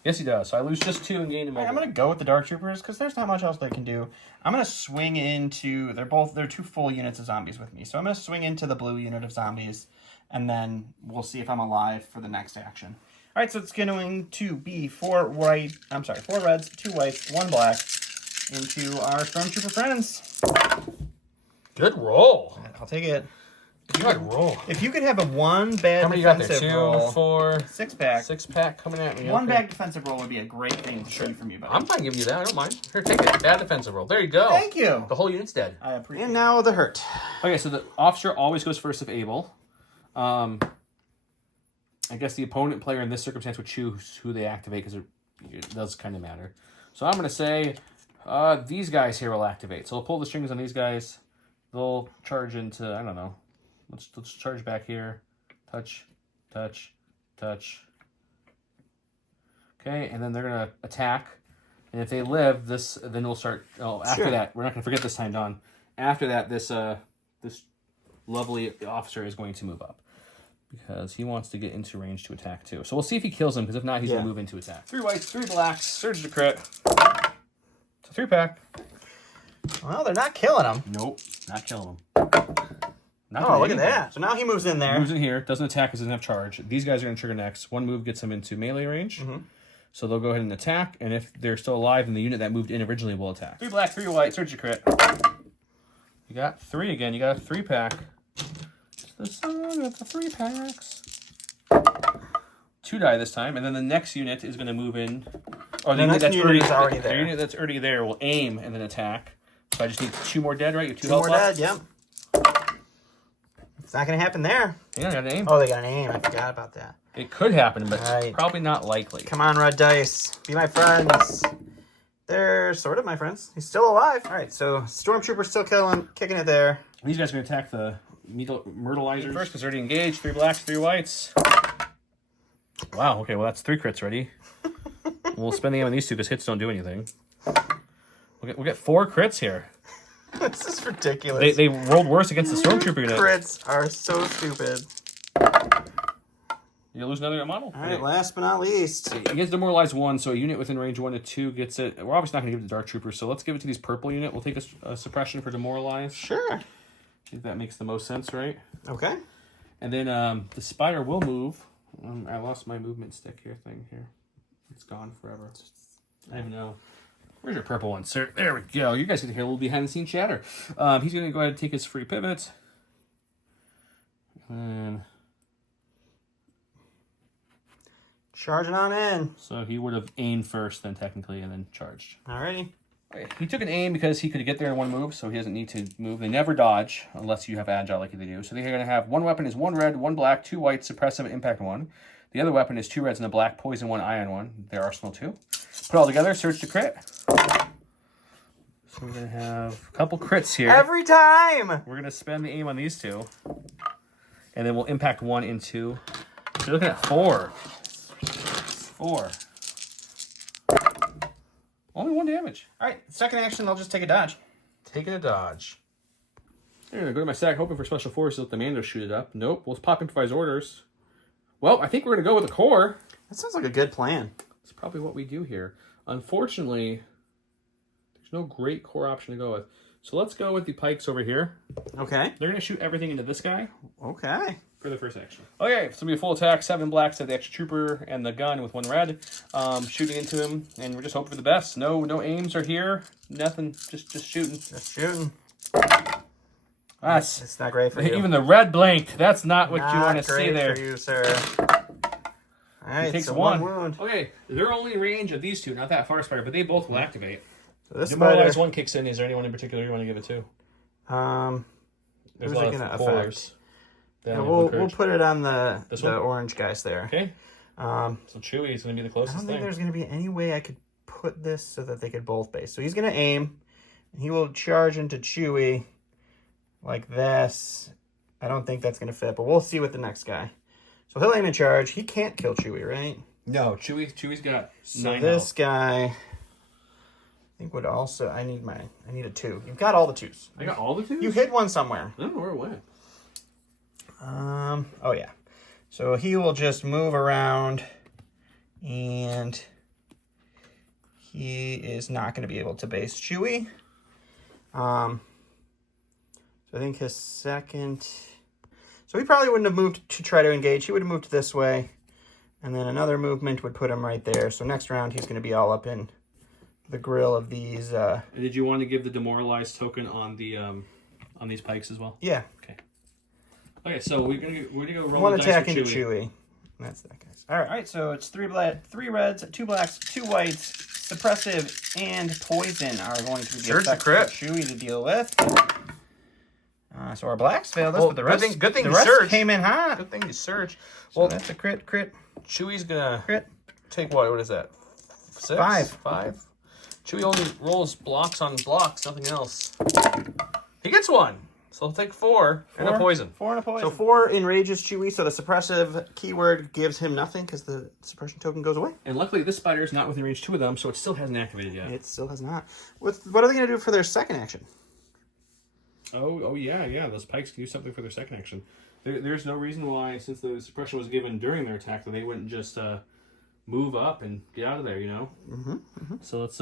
Yes, he does. So I lose just 2 and gain him. I'm going to go with the Dark Troopers because there's not much else they can do. I'm going to swing into... They're 2 full units of zombies with me. So I'm going to swing into the blue unit of zombies, and then we'll see if I'm alive for the next action. All right, so it's going to be 4 reds, 2 whites, 1 black into our Stormtrooper friends. Good roll. I'll take it. Good roll. If you could have a 1 bad How many you got there? defensive 2, roll, 4, 6-pack. 6-pack coming at me. 1 okay. bad defensive roll would be a great thing to see from you, buddy. I'm fine giving you that. I don't mind. Here, take it. Bad defensive roll. There you go. Thank you. The whole unit's dead. I appreciate it. And now the hurt. Okay, so the officer always goes first if able. I guess the opponent player in this circumstance would choose who they activate because it does kind of matter. So I'm going to say these guys here will activate. So I'll pull the strings on these guys. They'll charge into, I don't know. Let's charge back here. Touch, touch, touch. Okay, and then they're going to attack. And if they live, then we'll start... Oh, after that, we're not going to forget this time, Don. After that, this lovely officer is going to move up. Because he wants to get into range to attack, too. So we'll see if he kills him, because if not, he's going to move into attack. 3 whites, 3 blacks, surge to crit. It's a 3-pack. Well, they're not killing him. Nope, not killing him. Oh, look at that. So now he moves in there. Moves in here, doesn't attack because doesn't have charge. These guys are going to trigger next. 1 move gets them into melee range. Mm-hmm. So they'll go ahead and attack, and if they're still alive, then the unit that moved in originally will attack. 3 black, 3 white, surge to crit. You got 3 again. You got a 3-pack. It's the song of the 3-packs. 2 die this time, and then the next unit is going to move in. Or the unit that's already there. The unit that's already there will aim and then attack. So I just need 2 more dead, right? You have 2 health left? 2 more dead, yep. It's not going to happen there. Yeah, got an aim. Oh, they got an aim. I forgot about that. It could happen, but it's probably not likely. Come on, red dice. Be my friends. They're sort of my friends. He's still alive. All right, so Stormtrooper's still kicking it there. These guys are going to attack the Myrtleizers first because they're already engaged. 3 blacks, 3 whites. Wow, okay, well, that's 3 crits ready. We'll spend the aim on these 2 because hits don't do anything. We'll get 4 crits here. This is ridiculous. They rolled worse against the Stormtrooper unit. Crits are so stupid. You lose another model. All right, last but not least. It gets demoralized 1, so a unit within range 1 to 2 gets it. We're obviously not going to give it to Dark Troopers, so let's give it to these purple unit. We'll take a suppression for demoralize. Sure. I think that makes the most sense, right? Okay. And then the spider will move. I lost my movement stick here thing here. It's gone forever. I don't even know. Where's your purple one, sir? There we go. You guys get to hear a little behind-the-scenes chatter. He's going to go ahead and take his free pivot. And charging on in. so he would have aimed first, then technically, and then charged. Alrighty. He took an aim because he could get there in one move, so he doesn't need to move. They never dodge unless you have agile like they do. So they're going to have one weapon is 1 red, 1 black, 2 white, suppressive, impact 1. The other weapon is 2 reds and a black, poison 1, ion 1. Their arsenal 2. Put it all together, search to crit. So we're going to have a couple crits here. Every time! We're going to spend the aim on these 2. And then we'll impact 1 and 2. So you're looking at 4. 4. Only 1 damage. All right, second action, I'll just take a dodge. Taking a dodge. I'm going to go to my stack, hoping for special forces, let the Mando shoot it up. Nope, we'll pop improvise orders. Well, I think we're going to go with the core. That sounds like a good plan. That's probably what we do here. Unfortunately, there's no great core option to go with. So let's go with the pikes over here. Okay. They're going to shoot everything into this guy. Okay. For the first action. Okay, so it'll be a full attack, 7 blacks at the extra trooper and the gun with 1 red. Shooting into him, and we're just hoping for the best. No aims are here. Nothing, just shooting. Just shooting. That's it's not great for you. Even the red blanked. That's not what you want to see there. For you, sir. All right, he takes so 1 wound. Okay, they're only in range of these 2, not that far spider, but they both will activate. So this Demoralize spider, 1 kicks in. Is there anyone in particular you want to give it to? There's who's a it lot gonna of fours. yeah, we'll put it on the orange guys there. Okay. So Chewie is going to be the I closest don't think thing. there's going to be any way I could put this so that they could both base. So he's going to aim, and he will charge into Chewie like this. I don't think that's going to fit, but we'll see with the next guy. So he'll aim and charge. He can't kill Chewie, right? No, Chewie's got 9 this health. guy, I think would also. I need a 2. You've got all the 2s. I got all the 2s? You hid one somewhere. I don't know where it went. Oh yeah. So he will just move around, and he is not going to be able to base Chewie. So I think his second. So he probably wouldn't have moved to try to engage. He would have moved this way, and then another movement would put him right there. So next round he's going to be all up in the grill of these. And did you want to give the demoralized token on the on these pikes as well? Yeah. Okay. Okay, so we're gonna go roll 1 the dice attack for into Chewie. Chewie. That's that, guys. All right, so it's 3 reds, 2 blacks, 2 whites. Suppressive and poison are going to be Search the effects crit. for Chewie to deal with. So our blacks failed this, Well, but the rest, good thing the you rest searched. came in hot. Good thing you search. So Well, that's a crit. Chewie's gonna Crit. take what is that? 6? 5. 5? Chewie only rolls blocks on blocks, nothing else. He gets 1. So he'll take 4 and a poison. 4 and a poison. So 4 enrages Chewie, so the suppressive keyword gives him nothing because the suppression token goes away. And luckily this spider is not within range 2 of them, so it still hasn't activated yet. It still has not. What are they going to do for their second action? Oh yeah. Those pikes can do something for their second action. There's no reason why, since the suppression was given during their attack, that they wouldn't just move up and get out of there, you know? So let's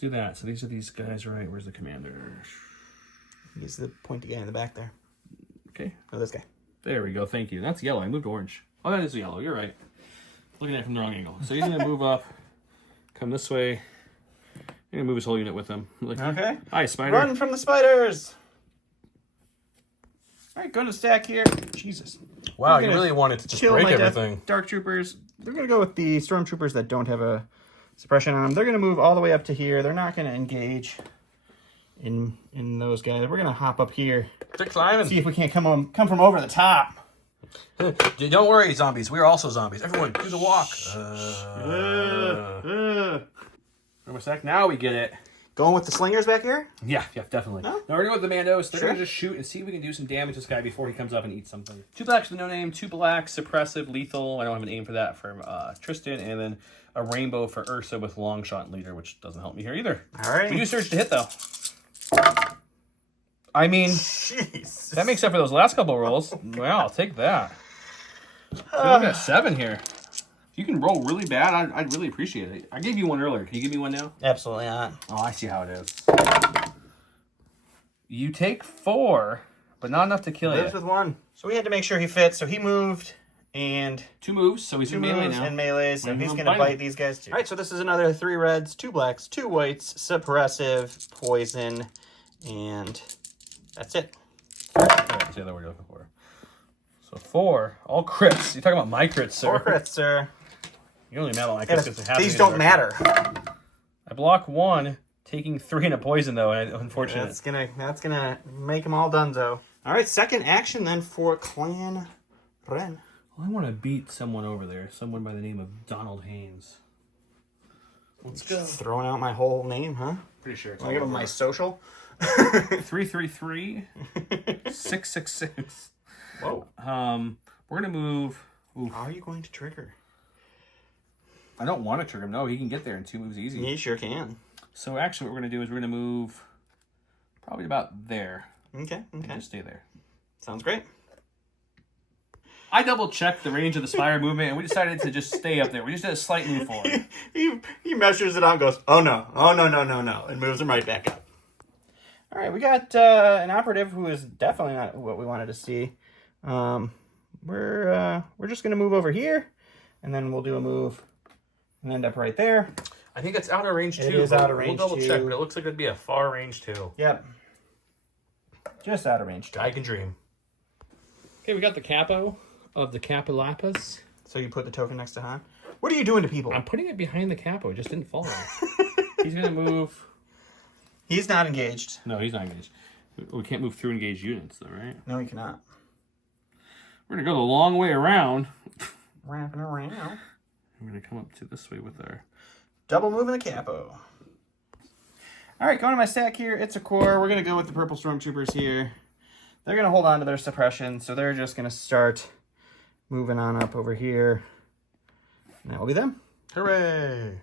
do that. So these are these guys, right? Where's the commander? He's the pointy guy in the back there. Okay. Oh, this guy. There we go. Thank you. That's yellow. I moved orange. Oh, that is yellow. You're right. Looking at it from the wrong angle. So he's going to move up, come this way. I'm going to move his whole unit with him. Like, Okay. hi, spider. Run from the spiders! All right, go to the stack here. Jesus. Wow, We're you gonna really wanted to just kill break my everything. Dark troopers. They're going to go with the stormtroopers that don't have a suppression on them. They're going to move all the way up to here. They're not going to engage in those guys. We're going to hop up here. They're climbing. See if we can't come from over the top. Don't worry, zombies. We are also zombies. Everyone, do the walk. Now we get it. Going with the slingers back here? Yeah, definitely. No? Now we're going with the Mandos. They're Sure. going to just shoot and see if we can do some damage to this guy before he comes up and eats something. 2 blacks with no name, 2 blacks, suppressive, lethal. I don't have an aim for that for Tristan. And then a rainbow for Ursa with long shot and leader, which doesn't help me here either. All right. We do search to hit, though. I mean, Jeez. that makes up for those last couple rolls. Well, I'll take that. We're looking at 7 here. If you can roll really bad, I'd really appreciate it. I gave you 1 earlier. Can you give me 1 now? Absolutely not. Oh, I see how it is. You take 4, but not enough to kill you. Lives with 1. So we had to make sure he fits. So he moved and 2 moves, so he's 2 in melee moves now. and melee. So he's I'm going to biting. bite these guys too. All right, so this is another 3 reds, 2 blacks, 2 whites, suppressive, poison, and that's it. That's the other word you're looking for. So 4, all crits. You're talking about my crits, sir. 4 crits, sir. You only mad about my crits because they happen. These don't matter. I block 1, taking 3 and a poison, though, and unfortunately. That's gonna make them all donezo. All right, second action then for Clan Ren. Well, I want to beat someone over there. Someone by the name of Donald Haynes. Let's go. Throwing out my whole name, huh? Pretty sure it's I'll give him my social. 333 666. Whoa. We're gonna move. Oof. How are you going to trigger? I don't want to trigger him. No, he can get there in 2 moves easy. He sure can. So actually, what we're gonna do is we're gonna move probably about there. Okay. And just stay there. Sounds great. I double checked the range of the spire movement, and we decided to just stay up there. We just did a slight move forward. he measures it out and goes, oh no, no, and moves him right back up. All right, we got an operative who is definitely not what we wanted to see. We're just gonna move over here, and then we'll do a move and end up right there. I think that's out of range 2. It is out of range 2. We'll double check, but it looks like it'd be a far range 2. Yep. Just out of range 2. I can dream. Okay, we got the capo of the Capolapas. So you put the token next to Han? What are you doing to people? I'm putting it behind the capo. It just didn't fall. He's going to move. He's not engaged. No, he's not engaged. We can't move through engaged units, though, right? No, he cannot. We're going to go the long way around. Wrapping around. We're going to come up to this way with our... Double moving the capo. All right, going to my stack here. It's a core. We're going to go with the purple stormtroopers here. They're going to hold on to their suppression, so they're just going to start moving on up over here. And that will be them. Hooray!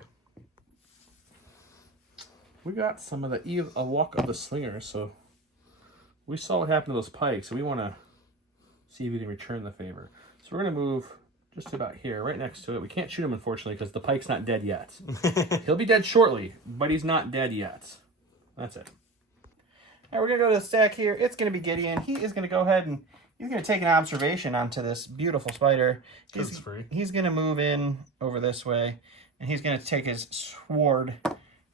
We got some of the a walk of the slingers, so we saw what happened to those pikes, so we want to see if we can return the favor. So we're going to move just about here, right next to it. We can't shoot him, unfortunately, because the pike's not dead yet. He'll be dead shortly, but he's not dead yet. That's it. All right, we're going to go to the stack here. It's going to be Gideon. He is going to go ahead and he's going to take an observation onto this beautiful spider. He's free. He's going to move in over this way, and he's going to take his sword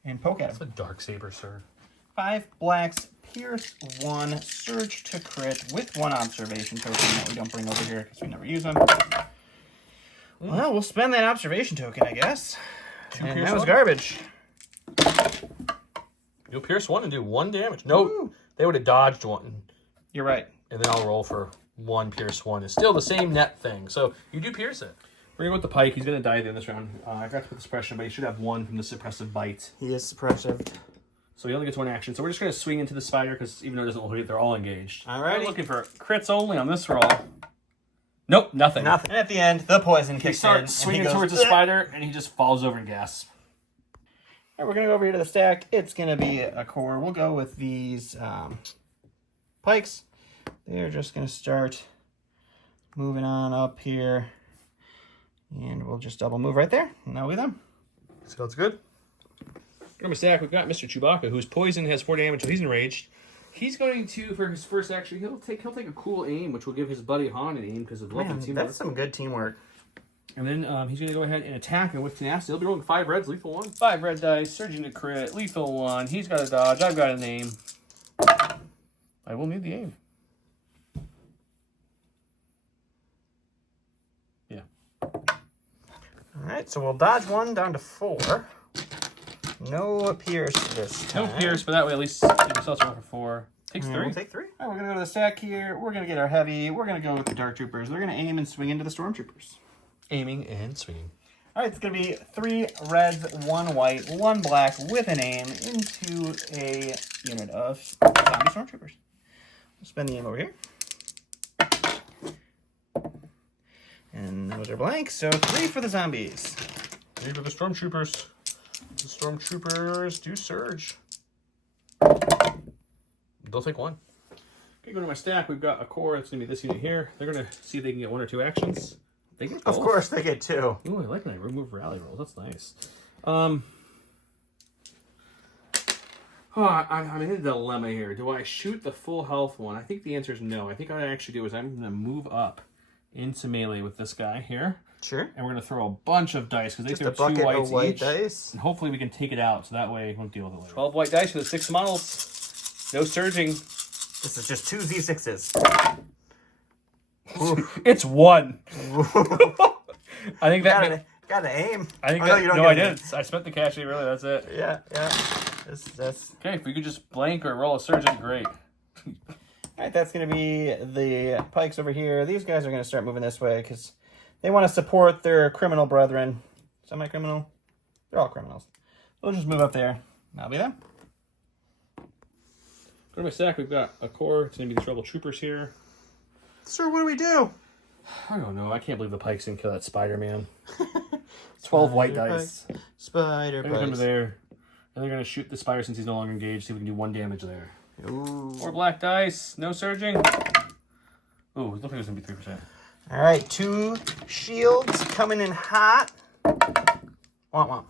and poke at him. It's a dark saber, sir. 5 blacks, pierce 1, surge to crit with 1 observation token that we don't bring over here because we never use them. Well, we'll spend that observation token, I guess. And that was garbage. You'll pierce 1 and do 1 damage. No, they would have dodged 1. You're right. And then I'll roll for 1 pierce 1. It's still the same net thing, so you do pierce it. We're going to go with the pike. He's going to die at the end of this round. I forgot to put the suppression, but he should have 1 from the suppressive bite. He is suppressive. So he only gets 1 action. So we're just going to swing into the spider because even though it doesn't look like they're all engaged. Alrighty. We're looking for crits only on this roll. Nope, nothing. Nothing. And at the end, the poison kicks in. He starts swinging towards the spider, and he just falls over and gasps. All right, we're going to go over here to the stack. It's going to be a core. We'll go with these pikes. They're just going to start moving on up here. And we'll just double move right there. And that'll be them. Sounds good. From a stack, we've got Mr. Chewbacca, whose poison has 4 damage, so he's enraged. He's going to, for his first action, he'll take a cool aim, which will give his buddy Han an aim because of lovely teamwork. That's some good teamwork. And then he's going to go ahead and attack him with tenacity. He'll be rolling 5 reds, lethal 1. 5 red dice, surging to crit, lethal 1. He's got a dodge. I've got an aim. I will need the aim. Yeah. All right, so we'll dodge 1 down to 4. No pierce this time. No pierce, but that way at least give yourself roll for 4. Takes 3. We'll take 3. All right, we're going to go to the stack here. We're going to get our heavy. We're going to go with the dark troopers. They're going to aim and swing into the stormtroopers. Aiming and swinging. All right, it's going to be 3 reds, 1 white, 1 black with an aim into a unit of zombie stormtroopers. We'll spend the aim over here. And those are blank, so 3 for the zombies. 3 for the stormtroopers. The stormtroopers do surge. They'll take 1. Okay, go to my stack. We've got a core. It's going to be this unit here. They're going to see if they can get 1 or 2 actions. They get both. Of course they get 2. Ooh, I like when I remove rally rolls. That's nice. I'm in a dilemma here. Do I shoot the full health one? I think the answer is no. I think what I actually do is I'm going to move up into melee with this guy here. Sure. And we're going to throw a bunch of dice because they Just throw a 2 bucket whites of white each. dice. And hopefully we can take it out so that way we won't deal with it later. 12 white dice for the 6 models. No surging. This is just 2 Z6s. It's 1. I think that Got to aim. I think Oh, that, no, you don't no, get I to aim. did. I spent the cash, really. That's it. Yeah, yeah. That's... Okay, if we could just blank or roll a surge, that'd be great. All right, that's going to be the pikes over here. These guys are going to start moving this way because they want to support their criminal brethren. Semi-criminal? They're all criminals. They'll just move up there. That'll be them. Go to my stack. We've got a core. It's going to be the rebel troopers here. Sir, what do we do? I don't know. I can't believe the pikes didn't kill that spider, man. 12 white dice. Spider They're going to come pikes. to there. And they're going to shoot the spider since he's no longer engaged. See if we can do 1 damage there. Ooh. 4 black dice. No surging. Ooh, it looks like it's going to be 3%. All right, 2 shields coming in hot. Womp.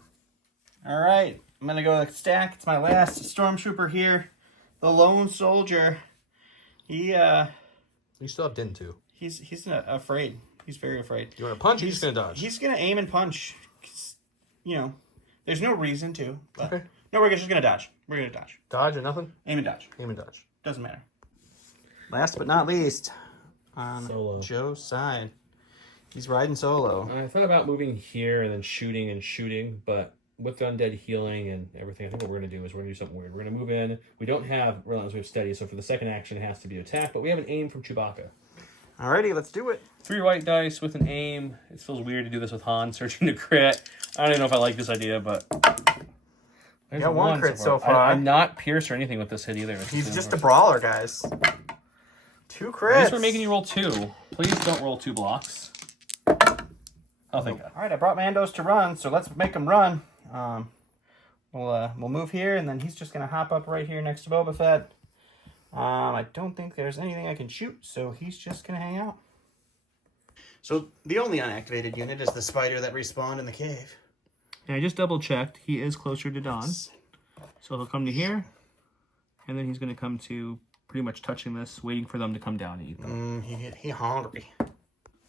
All right, I'm going to go to the stack. It's my last stormtrooper here. The lone soldier. You still have Din too. He's afraid. He's very afraid. You want to punch? He's just going to dodge. He's going to aim and punch. You know, there's no reason to. But Okay. No, we're just going to dodge. We're going to dodge. Dodge or nothing? Aim and dodge. Aim and dodge. Doesn't matter. Last but not least, on Solo. Joe's side. He's riding solo. I thought about moving here and then shooting, but with the undead healing and everything, I think what we're going to do is we're going to do something weird. We're going to move in. We don't have Relentless, we have Steady, so for the second action it has to be attack, but we have an aim from Chewbacca. Alrighty, let's do it. 3 white dice with an aim. It feels weird to do this with Han searching to crit. I don't even know if I like this idea, but... You got 1 crit so far. I'm not pierced or anything with this hit either. He's just a brawler, guys. 2 crits. At least we're making you roll 2. Please don't roll 2 blocks. Oh, thank God. All right, I brought Mandos to run, so let's make him run. We'll move here, and then he's just gonna hop up right here next to Boba Fett. I don't think there's anything I can shoot, so he's just gonna hang out. So the only unactivated unit is the spider that respawned in the cave. And I just double checked. He is closer to Dawn. So he'll come to here, and then he's going to come to pretty much touching this, waiting for them to come down and eat them. He hungry.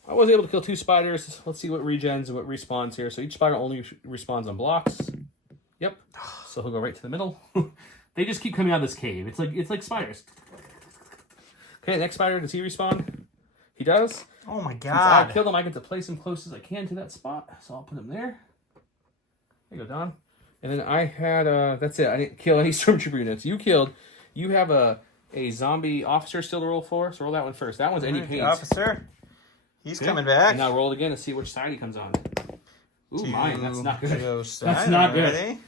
I was able to kill 2 spiders. Let's see what regens and what respawns here. So each spider only respawns on blocks. Yep. So he'll go right to the middle. They just keep coming out of this cave. It's like spiders. Okay, next spider, does he respawn? He does. Oh my Since God. I killed him, I get to place him close as I can to that spot. So I'll put him there. There you go, Don. And then I had, that's it. I didn't kill any stormtrooper units. You have a zombie officer still to roll for, so roll that one first. That one's Eddie The Payne. officer. He's Okay. coming back. And now roll it again and see which side he comes on. Ooh, mine. That's not good. That's That's not good.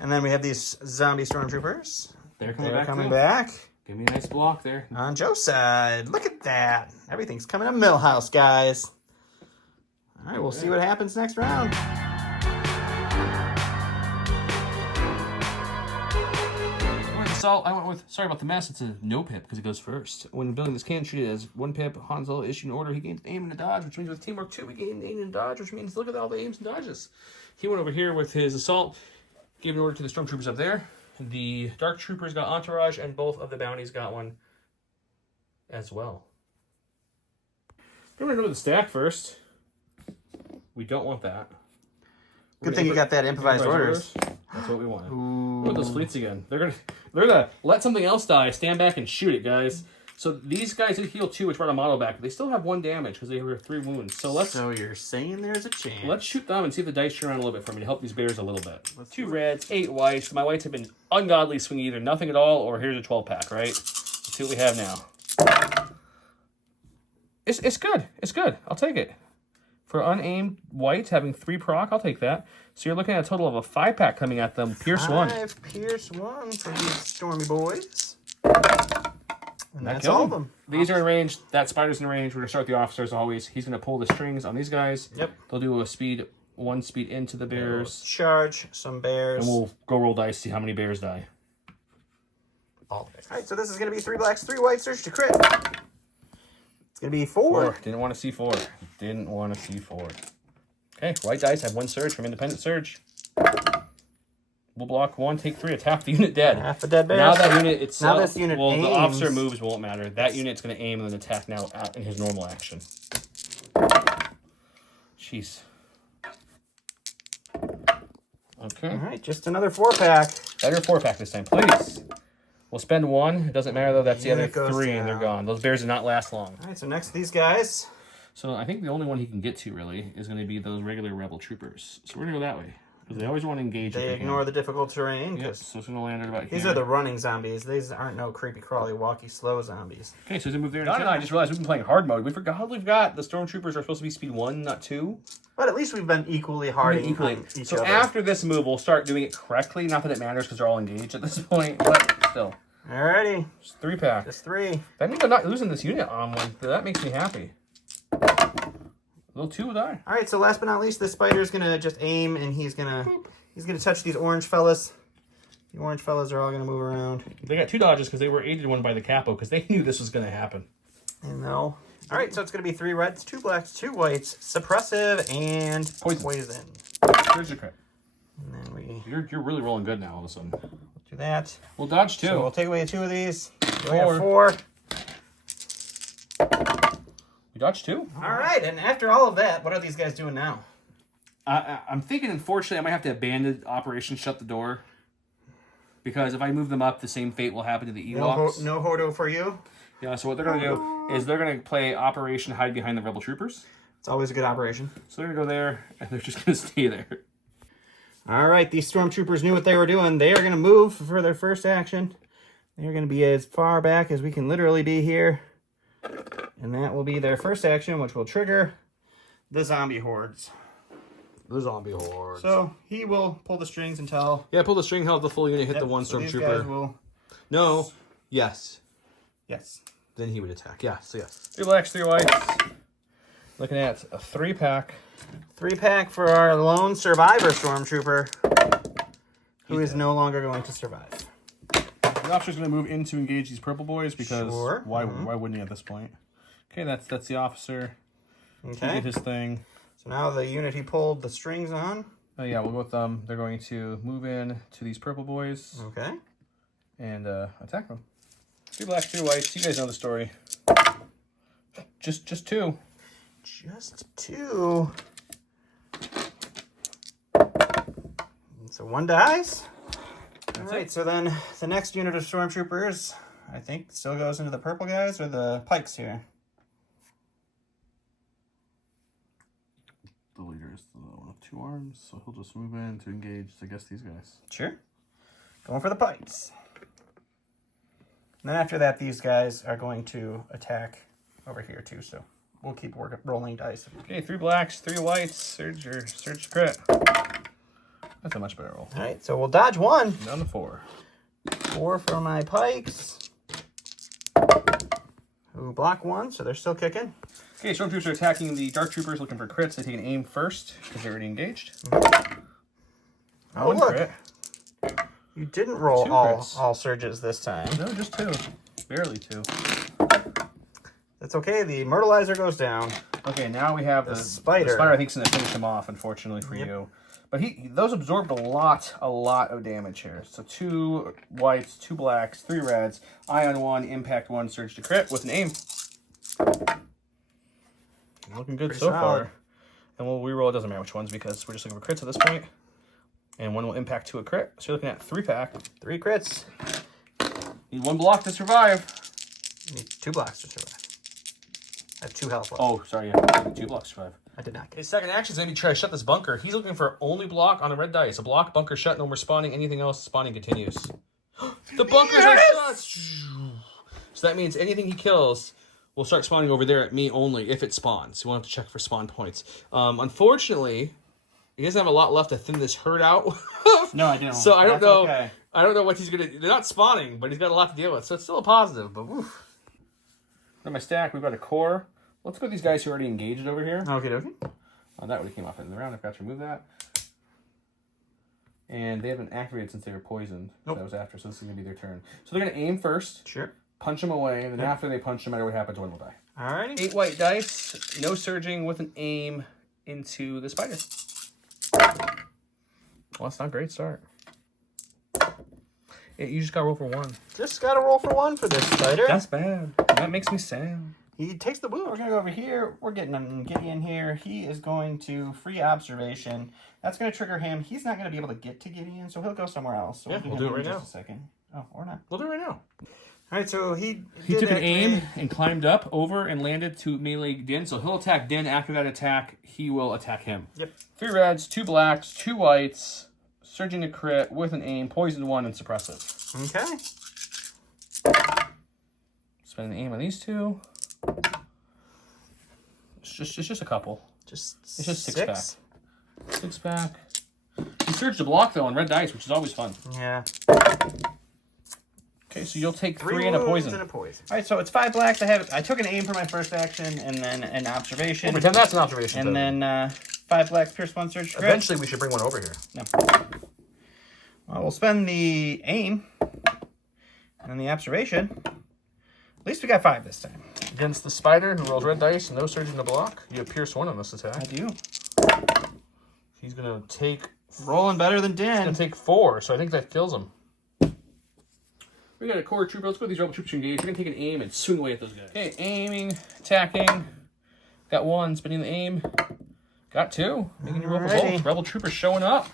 And then we have these zombie stormtroopers. They're coming They're back. coming too. back. Give me a nice block there. On Joe's side. Look at that. Everything's coming to Millhouse, guys. All right, we'll see what happens next round. I went with, sorry about the mess, it's a no pip because it goes first. When building this cannon, treat it as 1 pip. Han Solo issued an order. He gained aim and a dodge, which means with teamwork 2, we gained aim and dodge, which means look at all the aims and dodges. He went over here with his assault, gave an order to the stormtroopers up there. The dark troopers got entourage, and both of the bounties got one as well. We're going to go to the stack first. We don't want that. Good thing you got that improvised orders. That's what we wanted. Ooh. Look at those fleets again. They're gonna let something else die, stand back and shoot it, guys. So these guys did heal 2, which brought a model back. But they still have 1 damage because they have 3 wounds. So you're saying there's a chance. let's shoot them and see if the dice turn around a little bit for me to help these bears a little bit. 2 reds, 8 whites. My whites have been ungodly swinging either nothing at all or here's a 12-pack, right? Let's see what we have now. It's good. It's good. I'll take it. For unaimed whites having 3 proc, I'll take that. So you're looking at a total of a 5-pack coming at them. Pierce 1. 5 Pierce 1 for these Stormy boys. And that's all of them. These are in range. That spider's in range. We're going to start with the officer as always. He's going to pull the strings on these guys. Yep. They'll do a speed, 1 speed into the bears. Charge some bears. And we'll go roll dice, see how many bears die. All right, so this is going to be 3 blacks, 3 whites, search to crit. It's going to be 4. Didn't want to see 4. Didn't want to see 4. Okay, white dice have 1 surge from independent surge. We'll block 1, take 3. It's half the unit dead. Half the dead bears. Now that unit itself, Now this unit well, aims. the officer moves won't matter. That unit's going to aim and then attack now in his normal action. Jeez. Okay. All right, just another 4-pack. Better 4-pack this time, please. We'll spend 1. It doesn't matter, though. That's the other Unit goes 3, and they're down. gone. Those bears did not last long. All right, so next these guys. So I think the only one he can get to, really, is going to be those regular rebel troopers. So we're going to go that way. Because they always want to engage. They ignore the difficult terrain. Yep, so it's going to land right about here. These are the running zombies. These aren't no creepy, crawly, walky, slow zombies. Okay, so he's going to move there. Don and I just realized we've been playing hard mode. We forgot the stormtroopers are supposed to be speed 1, not 2. But at least we've been equally hard equally. Each so other. After this move, we'll start doing it correctly. Not that it matters because they're all engaged at this point, but still. Alrighty. Just 3-pack. Just 3. That means I'm not losing this unit on one. That makes me happy. Little 2 will die. Alright, so last but not least, this spider's gonna just aim and he's gonna touch these orange fellas. The orange fellas are all gonna move around. They got 2 dodges because they were aided one by the capo because they knew this was gonna happen. I know. Alright, so it's gonna be 3 reds, 2 blacks, 2 whites, suppressive, and poison. Here's your crit. And then You're really rolling good now all of a sudden. do that. We'll dodge 2. So we'll take away 2 of these. We 4. have 4. We dodge 2. Alright, and after all of that, what are these guys doing now? I'm thinking, unfortunately, I might have to abandon Operation Shut the Door. Because if I move them up, the same fate will happen to the Ewoks. No Hodo for you? Yeah, so what they're going to do is they're going to play Operation Hide Behind the Rebel Troopers. It's always a good operation. So they're going to go there, and they're just going to stay there. Alright, these stormtroopers knew what they were doing. They are going to move for their first action. They're going to be as far back as we can literally be here. And that will be their first action, which will trigger the zombie hordes. The zombie hordes. So he will pull the strings until... Yeah, pull the string, held the full unit, hit the one so stormtrooper. These guys will... No. Yes. Yes. Then he would attack. Yeah, so yes. 3 blacks, 3 whites. Looking at a 3-pack. 3-pack for our lone survivor stormtrooper, who is no longer going to survive. The officer's going to move in to engage these purple boys because why wouldn't he at this point? Okay, that's the officer. Okay. He did his thing. So now the unit he pulled the strings on. Oh yeah, we'll go with them. They're going to move in to these purple boys. Okay. And attack them. 3 blacks, 3 whites. You guys know the story. Just 2. Just 2. So 1 dies. Alright, so then the next unit of stormtroopers, I think, still goes into the purple guys or the pikes here. The leader is the one with 2 arms, so he'll just move in to engage, I guess, these guys. Sure. Going for the pikes. And then after that, these guys are going to attack over here too, so we'll keep rolling dice. Okay, 3 blacks, 3 whites. Surge crit. That's a much better roll. Alright, so we'll dodge 1. Down to 4. 4 for my pikes. Who block 1, so they're still kicking. Okay, stormtroopers are attacking the dark troopers looking for crits. They take an aim first because they're already engaged. Oh, 1 look. crit. You didn't roll all surges this time. No, just 2. Barely 2. That's okay. The Myrtleizer goes down. Okay, now we have the spider. The spider, I think, is going to finish him off, unfortunately for you. But those absorbed a lot of damage here. So 2 whites, 2 blacks, 3 reds, ion 1, impact 1, surge to crit with an aim. Looking good so far. And we'll reroll. It doesn't matter which ones because we're just looking for crits at this point. And 1 will impact to a crit. So you're looking at 3-pack. 3 crits. Need 1 block to survive. You need 2 blocks to survive. I have 2 health left. Oh, sorry. Yeah, 2 blocks to survive. I did not. His second action is going to be try to shut this bunker. He's looking for only block on the red dice. A block, bunker shut, no more spawning. Anything else, spawning continues. The bunkers are shut! So that means anything he kills will start spawning over there at me only if it spawns. You won't have to check for spawn points. Unfortunately, he doesn't have a lot left to thin this herd out. No, I don't. So I don't know. Okay. I don't know what he's going to... They're not spawning, but he's got a lot to deal with. So it's still a positive, but woof. In my stack, we've got a core. Let's go with these guys who are already engaged over here. Okay, okay. Oh, that would have came off in the round. I forgot to remove that. And they haven't activated since they were poisoned. Nope. That was after, so this is going to be their turn. So they're going to aim first. Sure. Punch them away, and then after they punch, no matter what happens, one will die. Alrighty. 8 white dice. No surging with an aim into the spider. Well, that's not a great start. You just got to roll for 1. Just got to roll for 1 for this spider. That's bad. That makes me sad. He takes the boot. We're going to go over here. We're getting Gideon here. He is going to free observation. That's going to trigger him. He's not going to be able to get to Gideon, so he'll go somewhere else. So yeah, we'll do it right now. Just a second. Oh, or not. We'll do it right now. All right, so he took an aim and climbed up over and landed to melee Din. So he'll attack Din. After that attack, he will attack him. Yep. 3 reds, 2 blacks, 2 whites, surging to crit with an aim, poison 1, and suppressive. Okay. Spend an aim on these 2. It's just a couple. It's just 6 pack. 6 pack. You surge to block though on red dice, which is always fun. Yeah. Okay, so you'll take 3 and a poison. All right, so it's 5 blacks. I took an aim for my first action, and then an observation. Pretend that's an observation. And then 5 blacks, pierce 1, surge to crit. Eventually, we should bring one over here. No. Well, we'll spend the aim and the observation. At least we got 5 this time. Against the spider who rolls red dice and no surging to block, you have pierce 1 on this attack. I do. He's gonna take. Rolling better than He's Dan. gonna take 4, so I think that kills him. We got a core trooper. Let's go with these rebel troopers to engage. We're gonna take an aim and swing away at those guys. Okay, aiming, attacking. Got 1, spinning the aim. Got 2. Making your rebel bolt. Rebel troopers showing up.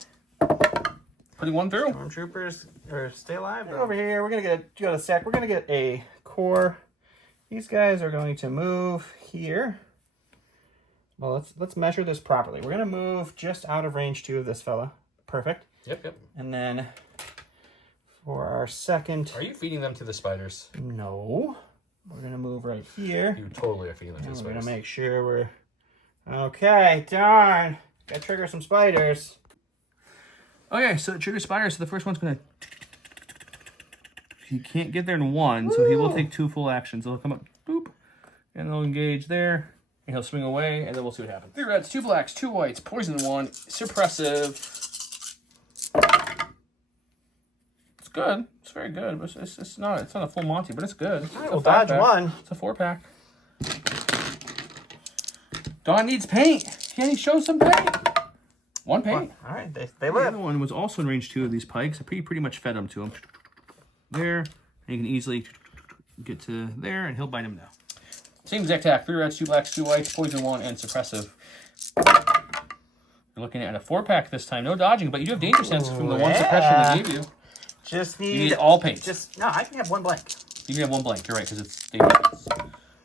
Putting 1 through. Stormtroopers stay alive. Over here, we're gonna get a sec. We're gonna get a core. These guys are going to move here. Well, let's measure this properly. We're gonna move just out of range 2 of this fella. Perfect. Yep. And then for our second. Are you feeding them to the spiders? No. We're gonna move right here. You totally are feeding them to the We're spiders. gonna make sure we're okay. Darn. Gotta trigger some spiders. Okay, so trigger spiders. So the first one's gonna. He can't get there in 1, so he will take 2 full actions. He'll come up, boop, and they'll engage there. And he'll swing away, and then we'll see what happens. 3 reds, 2 blacks, 2 whites, poison 1, suppressive. It's good. It's very good. But it's not a full Monty, but it's good. All right, we'll dodge 1. It's a 4-pack. Don needs paint. Can he show some paint? 1 paint. All right, they The live. other one was also in range 2 of these pikes. I pretty much fed them to him. There, and you can easily get to there, and he'll bite him now. Same exact attack. 3 reds, 2 blacks, 2 whites, poison 1, and suppressive. You're looking at a 4-pack this time. No dodging, but you do have danger sense from the 1 suppression they gave you. Just You need all paint. No, I can have 1 blank. You can have 1 blank. You're right, because it's danger sense.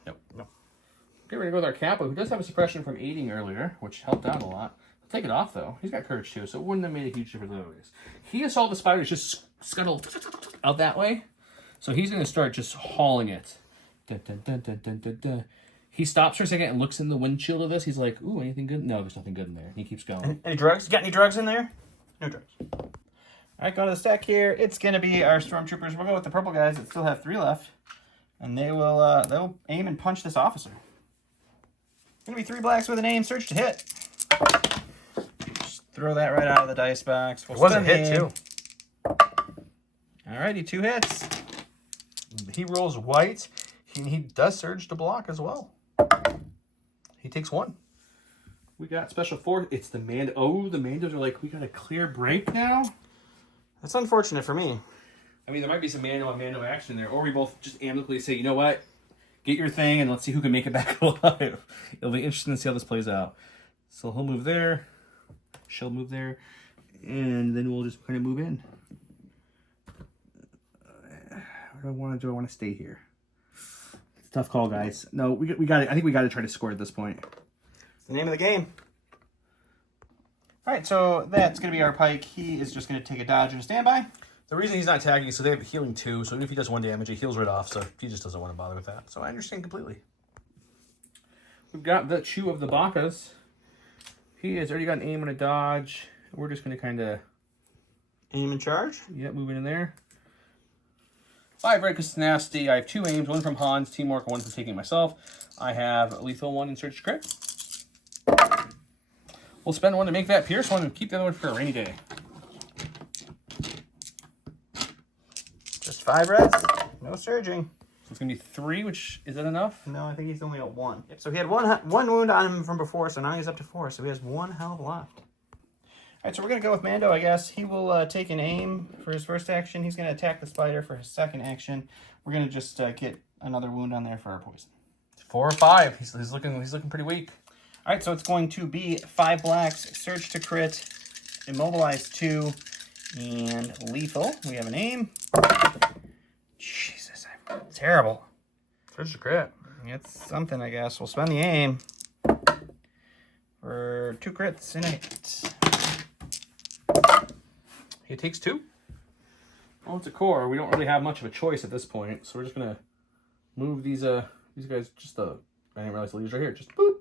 Nope. Okay, we're going to go with our Kappa, who does have a suppression from aiding earlier, which helped out a lot. I'll take it off, though. He's got courage, too, so it wouldn't have made a huge difference otherwise. He saw the spiders just scuttle out that way, so he's going to start just hauling it. Dun, dun, dun, dun, dun, dun, dun. He stops for a second and looks in the windshield of this. He's like, ooh, anything good? No, there's nothing good in there. He keeps going. Any drugs? You got any drugs in there? No drugs. All right, go to the stack here. It's going to be our stormtroopers. We'll go with the purple guys that still have 3 left. And they'll aim and punch this officer. Going to be 3 blacks with an aim. Surge to hit. Just throw that right out of the dice box. It was a hit, too. Alrighty, 2 hits. He rolls white. He does surge to block as well. He takes 1. We got special 4. It's the Mando. Oh, the Mandos are like, we got a clear break now? That's unfortunate for me. I mean, there might be some Mando on Mando action there. Or we both just amicably say, you know what? Get your thing and let's see who can make it back alive. It'll be interesting to see how this plays out. So he'll move there. She'll move there. And then we'll just kind of move in. What do I want to do? I want to stay here. It's a tough call, guys. No, we got it. I think we got to try to score at this point. It's the name of the game. All right, so that's going to be our Pike. He is just going to take a dodge and a standby. The reason he's not tagging is so they have healing 2, so even if he does 1 damage, he heals right off, so he just doesn't want to bother with that. So I understand completely. We've got the Chew of the Bakas. He has already got an aim and a dodge. We're just going to kind of... Aim and charge? Yep, moving in there. 5 red because it's nasty. I have 2 aims, 1 from Hans, teamwork, and 1 from taking myself. I have lethal 1 and surge crit. We'll spend 1 to make that pierce 1 and keep the other one for a rainy day. Just 5 reds. No surging. So it's going to be 3, which, is that enough? No, I think he's only at 1. Yep, so he had one wound on him from before, so now he's up to 4, so he has 1 hell of a lot. All right, so we're going to go with Mando, I guess. He will take an aim for his first action. He's going to attack the spider for his second action. We're going to just get another wound on there for our poison. 4 or 5. He's looking pretty weak. All right, so it's going to be 5 blacks, surge to crit, immobilize 2, and lethal. We have an aim. Jesus, terrible. There's a crit. It's something, I guess. We'll spend the aim for 2 crits and a hit. He takes 2. Well, it's a core. We don't really have much of a choice at this point, so we're just gonna move these guys just I didn't realize the leaves right here. Just boop.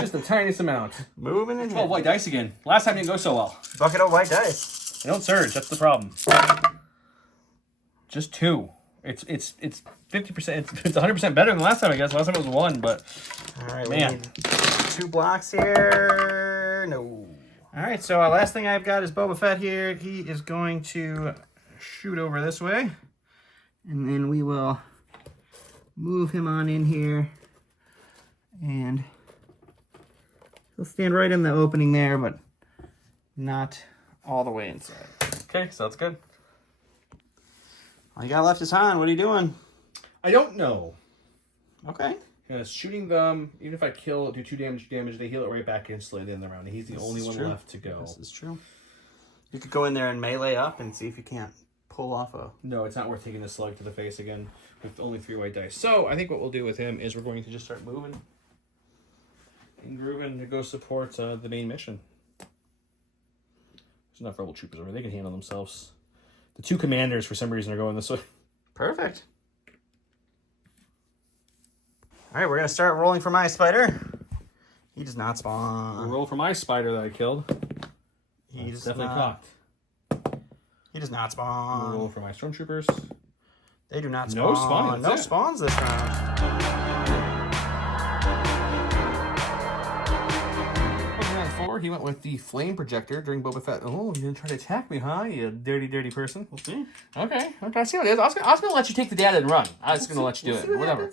Just the tiniest amount. Moving and 12 white dice again. Last time didn't go so well. Bucket of white dice. They don't surge. That's the problem. Just 2. It's 50%. It's 100% better than last time, I guess. Last time it was 1, but all right, man, we need 2 blocks here. No. All right, so last thing I've got is Boba Fett here. He is going to shoot over this way, and then we will move him on in here, and he'll stand right in the opening there, but not all the way inside. okay, so that's good. All you got left is Han. What are you doing? I don't know. Okay. Shooting them, even if I kill, do 2 damage, they heal it right back instantly at the end of the round. He's the only one left to go. This is true. You could go in there and melee up and see if you can't pull off a... No, it's not worth taking the slug to the face again with only 3 white dice. So I think what we'll do with him is we're going to just start moving and grooving to go support the main mission. There's enough rebel troopers over there. They can handle themselves. The 2 commanders, for some reason, are going this way. Perfect. All right, we're going to start rolling for my spider. He does not spawn. Roll for my spider that I killed. He's definitely not. cocked. He does not spawn. Roll for my stormtroopers. They do not spawn. No spawning. No spawns this round. 4, he went with the flame projector during Boba Fett. Oh, you're going to try to attack me, huh? You dirty, dirty person. We'll see. Okay, I see what it is. I was going to let you take the data and run. I was going to let you do it. Whatever.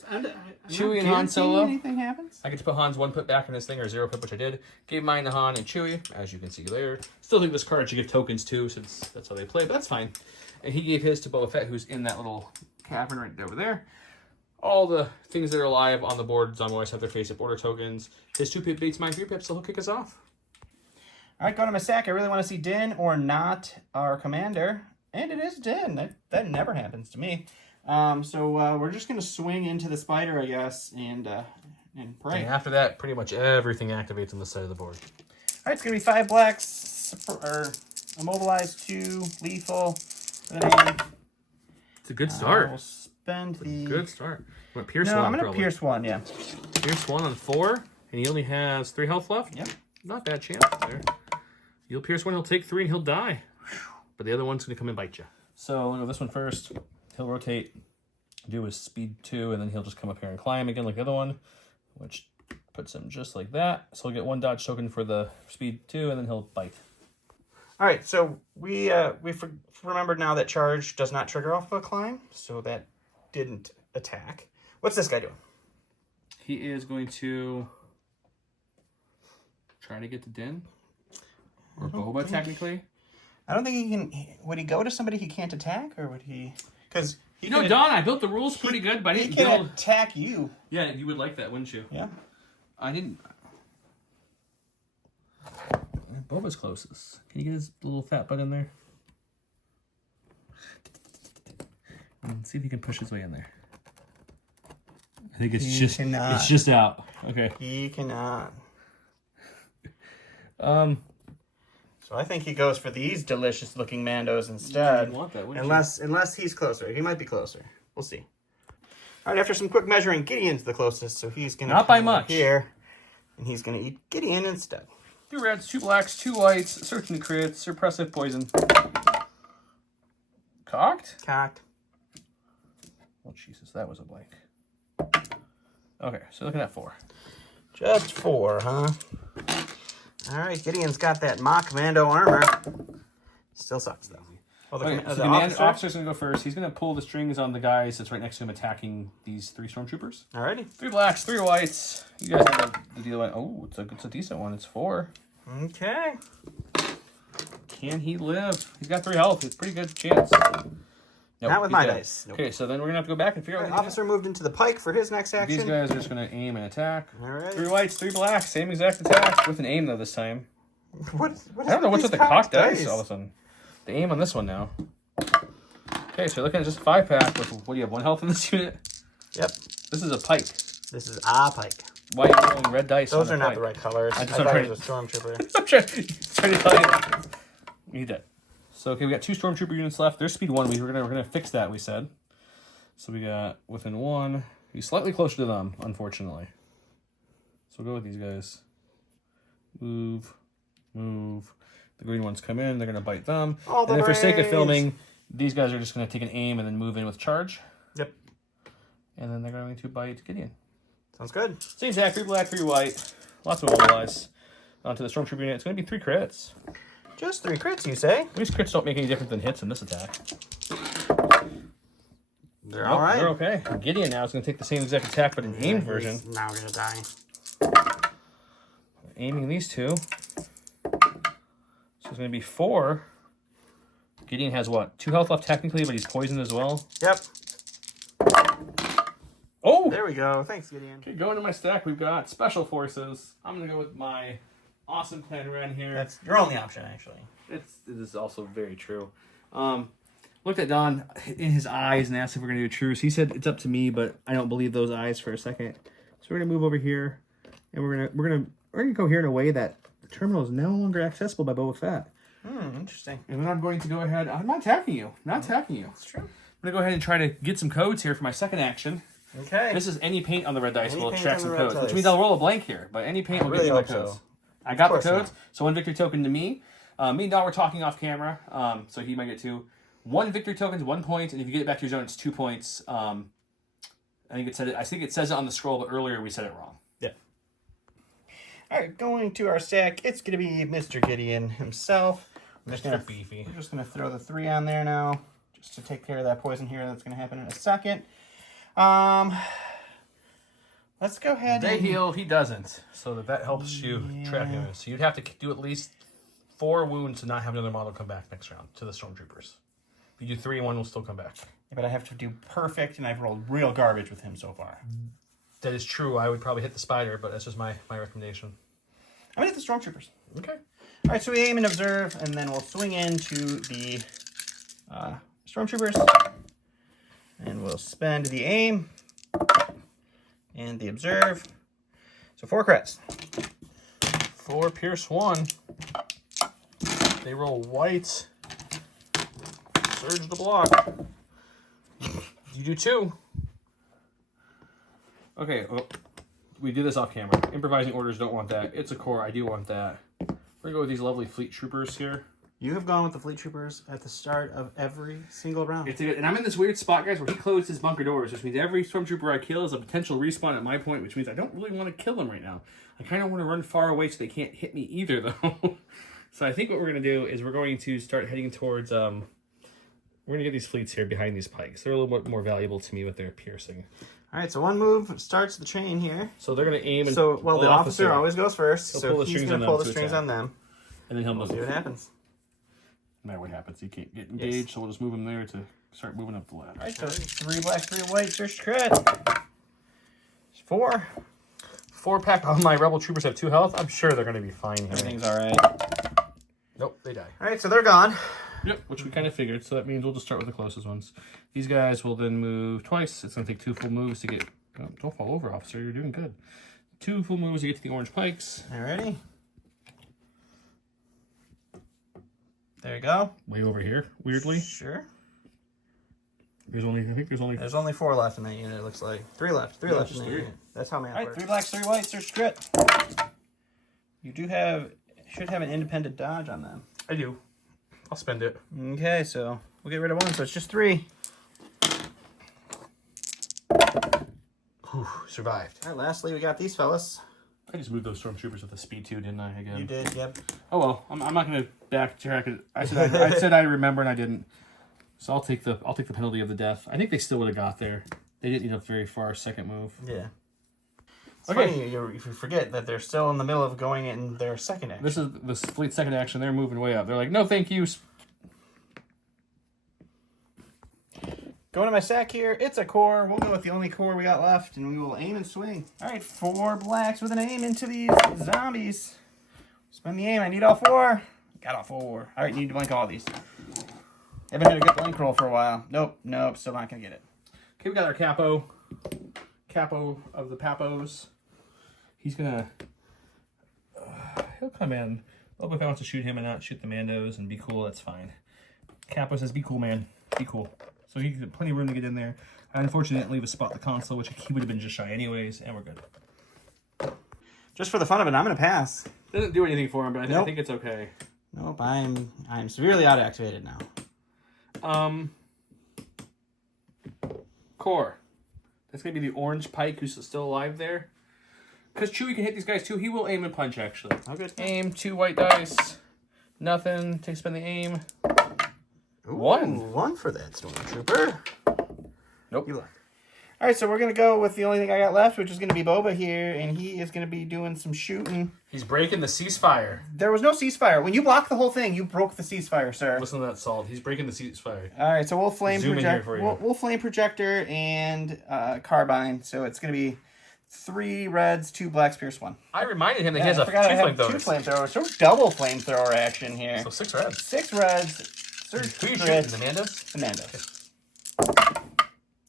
Chewie and Han Solo. Anything happens? I get to put Han's 1 put back in this thing, or 0 put, which I did. Gave mine to Han and Chewie, as you can see there. Still think this card should give tokens too, since that's how they play, but that's fine. And he gave his to Boba Fett, who's in that little cavern right over there. All the things that are alive on the board, Zonwise have their face-up order tokens. His 2 pip beats mine 3 pips, so he'll kick us off. All right, going to my sack. I really want to see Din or not our commander. And it is Din. That never happens to me. So we're just going to swing into the spider, I guess, and pray. And after that, pretty much everything activates on the side of the board. All right, it's going to be 5 blacks, or immobilized 2, lethal. It's a good start. We'll spend the... Good start. You want Pierce No, 1, I'm going to probably. pierce 1, yeah. Pierce 1 on 4, and he only has 3 health left? Yep. Not bad chance there. You'll pierce 1, he'll take 3, and he'll die. But the other one's going to come and bite you. So we'll go this one first. He'll rotate, do his speed 2, and then he'll just come up here and climb again like the other one, which puts him just like that. So he'll get 1 dodge token for the speed 2, and then he'll bite. All right, so we remembered now that charge does not trigger off of a climb, so that didn't attack. What's this guy doing? He is going to try to get to Din. Or Boba, technically. I don't think he can... Would he go to somebody he can't attack, or would he... Because You know, Don, I built the rules pretty good, but I he didn't can build... attack you. Yeah, you would like that, wouldn't you? Yeah. I didn't... Boba's closest. Can you get his little fat butt in there? And see if he can push his way in there. I think it's cannot. It's just out. Okay. He cannot. So I think he goes for these delicious looking Mandos instead. You'd want that, wouldn't unless he's closer. He might be closer. We'll see. All right, after some quick measuring, Gideon's the closest, so he's going to Not by much. Here, and he's going to eat Gideon instead. 2 reds, 2 blacks, 2 whites, searching crits, suppressive poison. Cocked? Cocked. Oh, Jesus, that was a blank. Okay, so looking at 4. Just 4, huh? All right, Gideon's got that mock Mando armor. Still sucks, though. Oh, Okay, so the officer's going to go first. He's going to pull the strings on the guys that's right next to him attacking these 3 stormtroopers. Alrighty. 3 blacks, 3 whites. You guys know the deal. Oh, it's a decent one. It's 4. Okay. Can he live? He's got 3 health. It's a pretty good chance. Nope, Not with he's my dead. dice. Nope. Okay, so then we're going to have to go back and figure out what Officer moved into the pike for his next action. These guys are just going to aim and attack. All right. 3 whites, 3 blacks. Same exact attack. With an aim, though, this time. What I don't know what's with with the these cocked cocked dice all of a sudden. The aim on this one now. Okay, so you're looking at just a 5-pack with, what do you have, 1 health in this unit? Yep. This is a pike. This is a pike. Why are you rolling red dice? Those on are a not pike? the right colors. I I'm thought it was a stormtrooper. I'm trying to tell you. You need that. So okay, we got 2 stormtrooper units left. There's speed 1. We're gonna fix that. We said. So we got within 1. He's slightly closer to them, unfortunately. So we'll go with these guys. Move. The green ones come in. They're gonna bite them. All the and then for sake of brains. filming, these guys are just gonna take an aim and then move in with charge. Yep. And then they're going to bite Gideon. Sounds good. Same Zach, 3 black, 3 white. Lots of mobilize. Onto the stormtrooper unit. It's gonna be 3 crits. Just 3 crits, you say? These crits don't make any difference than hits in this attack. They're all right. They're okay. Gideon now is going to take the same exact attack, but an aimed version. Now we're going to die. Aiming these 2. So it's going to be 4. Gideon has what? 2 health left technically, but he's poisoned as well. Yep. Oh! There we go. Thanks, Gideon. Okay, going to my stack, we've got Special Forces. I'm going to go with my awesome clan Ren here. That's your only option, actually. It is also very true. Looked at Don in his eyes and asked if we're going to do a truce. He said it's up to me, but I don't believe those eyes for a second. So we're going to move over here, and we're gonna go here in a way that the terminal is no longer accessible by Boba Fett. Interesting. And then I'm going to go ahead. I'm not attacking you. Not attacking you. That's true. I'm going to go ahead and try to get some codes here for my second action. Okay. This is any paint on the red dice Any will paint extract on some the red codes, which dice. means I'll roll a blank here. But any paint will really give me my hope so. codes. I got the course codes. not. So 1 victory token to me. Me and Don were talking off camera, so he might get 2. 1 victory token is 1 point, and if you get it back to your zone, it's 2 points. I think it says it on the scroll, but earlier we said it wrong. Yeah. All right, going to our stack, it's going to be Mr. Gideon himself. Mr. Beefy. We're just going to throw the 3 on there now, just to take care of that poison here. That's going to happen in a second. Let's go ahead They and... heal, he doesn't. So that helps you track him. So you'd have to do at least 4 wounds to not have another model come back next round to the Stormtroopers. If you do 3, 1 will still come back. Yeah, but I have to do perfect, and I've rolled real garbage with him so far. That is true. I would probably hit the spider, but that's just my recommendation. I'm going to hit the Stormtroopers. Okay. All right, so we aim and observe, and then we'll swing into the Stormtroopers. And we'll spend the aim and the observe. So 4 crits. 4 pierce 1. They roll white. Surge the block. You do 2. Okay, well, we did this off camera. Improvising orders, don't want that. It's a core, I do want that. We're gonna go with these lovely fleet troopers here. You have gone with the fleet troopers at the start of every single round. And I'm in this weird spot, guys, where he closed his bunker doors, which means every stormtrooper I kill is a potential respawn at my point, which means I don't really want to kill them right now. I kind of want to run far away so they can't hit me either, though. So I think what we're going to do is we're going to start heading towards... we're going to get these fleets here behind these pikes. They're a little bit more valuable to me with their piercing. All right, so 1 move starts the chain here. So they're going to aim and... So, well, the officer always goes first, He'll so pull the he's strings going on to pull them the to strings attack. on them. And then he'll We'll move. see what happens. No matter what happens, he can't get engaged, so we'll just move him there to start moving up the ladder. All right, so 3 black, 3 white, search crit. 4. 4-pack. All my rebel troopers have 2 health. I'm sure they're going to be fine here. Everything's all right. Nope, they die. All right, so they're gone. Yep, which we kind of figured, so that means we'll just start with the closest ones. These guys will then move twice. It's going to take 2 full moves to get... Oh, don't fall over, officer. You're doing good. 2 full moves to get to the orange pikes. Alrighty. There you go. Way over here, weirdly. Sure. I think there's only... There's only 4 left in that unit, it looks like. 3 left. 3 No, left in just that 3. unit. That's how math All right, works. 3 blacks, 3 whites, search crit. You should have an independent dodge on them. I do. I'll spend it. Okay, so we'll get rid of 1, so it's just 3. Whew, survived. All right, lastly, we got these fellas. I just moved those stormtroopers with the speed 2, didn't I, again? You did, yep. Oh, well. I'm not going to backtrack it. I said I remember, and I didn't. So I'll take the penalty of the death. I think they still would have got there. They didn't need a very far second move. Yeah. It's Okay. funny if you forget that they're still in the middle of going in their second action. This is the fleet second action. They're moving way up. They're like, no, thank you. Going to my sack here, it's a core. We'll go with the only core we got left, and we will aim and swing. All right, 4 blacks with an aim into these zombies. Spend the aim. I need all 4. Got all 4. All right, need to blank all these. Haven't had a good blank roll for a while. Nope, still not gonna get it. Okay, we got our capo of the Papos. He's gonna, he'll come in. Oh, if I want to shoot him and not shoot the Mandos and be cool, that's fine. Capo says, be cool, man. Be cool. So he's got plenty of room to get in there. I unfortunately didn't leave a spot in the console, which he would have been just shy anyways, and we're good. Just for the fun of it, I'm gonna pass. Doesn't do anything for him, but I think it's okay. Nope, I'm severely out-activated now. Core. That's going to be the orange pike who's still alive there. Because Chewie can hit these guys too. He will aim and punch, actually. Oh, good. Aim, 2 white dice. Nothing. Take spin the aim. Ooh, 1. 1 for that Stormtrooper. Nope. You luck. All right, so we're going to go with the only thing I got left, which is going to be Boba here, and he is going to be doing some shooting. He's breaking the ceasefire. There was no ceasefire. When you blocked the whole thing, you broke the ceasefire, sir. Listen to that salt. He's breaking the ceasefire. All right, so we'll flame Zoom in here for you. We'll flame projector and carbine. So it's going to be 3 reds, 2 blacks, pierce 1. I reminded him that he has a 2 flamethrowers. 2 flamethrowers. So double flamethrower action here. So 6 reds. 6 reds. Who are you shooting? The Mandos? The Mandos.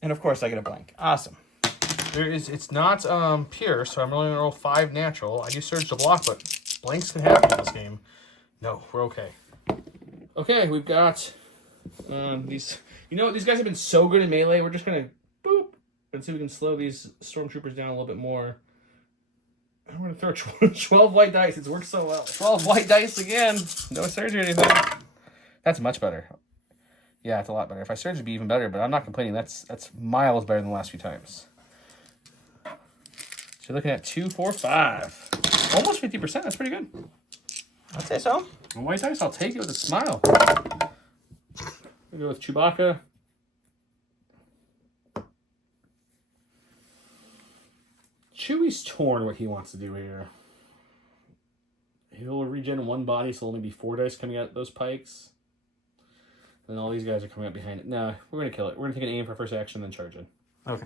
And of course I get a blank. Awesome. It's not pure, so I'm only going to roll 5 natural. I do surge to block, but blanks can happen in this game. No, we're okay. Okay, we've got these. You know, these guys have been so good in melee. We're just going to boop and see if we can slow these stormtroopers down a little bit more. I'm going to throw 12 white dice. It's worked so well. 12 white dice again. No surge or anything. That's much better. Yeah, it's a lot better. If I surge, it'd be even better, but I'm not complaining. That's miles better than the last few times. So you're looking at 2, 4, 5. Almost 50%. That's pretty good. I'd say so. White dice, I'll take it with a smile. We'll go with Chewbacca. Chewie's torn what he wants to do here. He'll regen 1 body, so only be 4 dice coming out those pikes. And all these guys are coming up behind it. Nah, we're going to kill it. We're going to take an aim for first action, then charge in. Okay.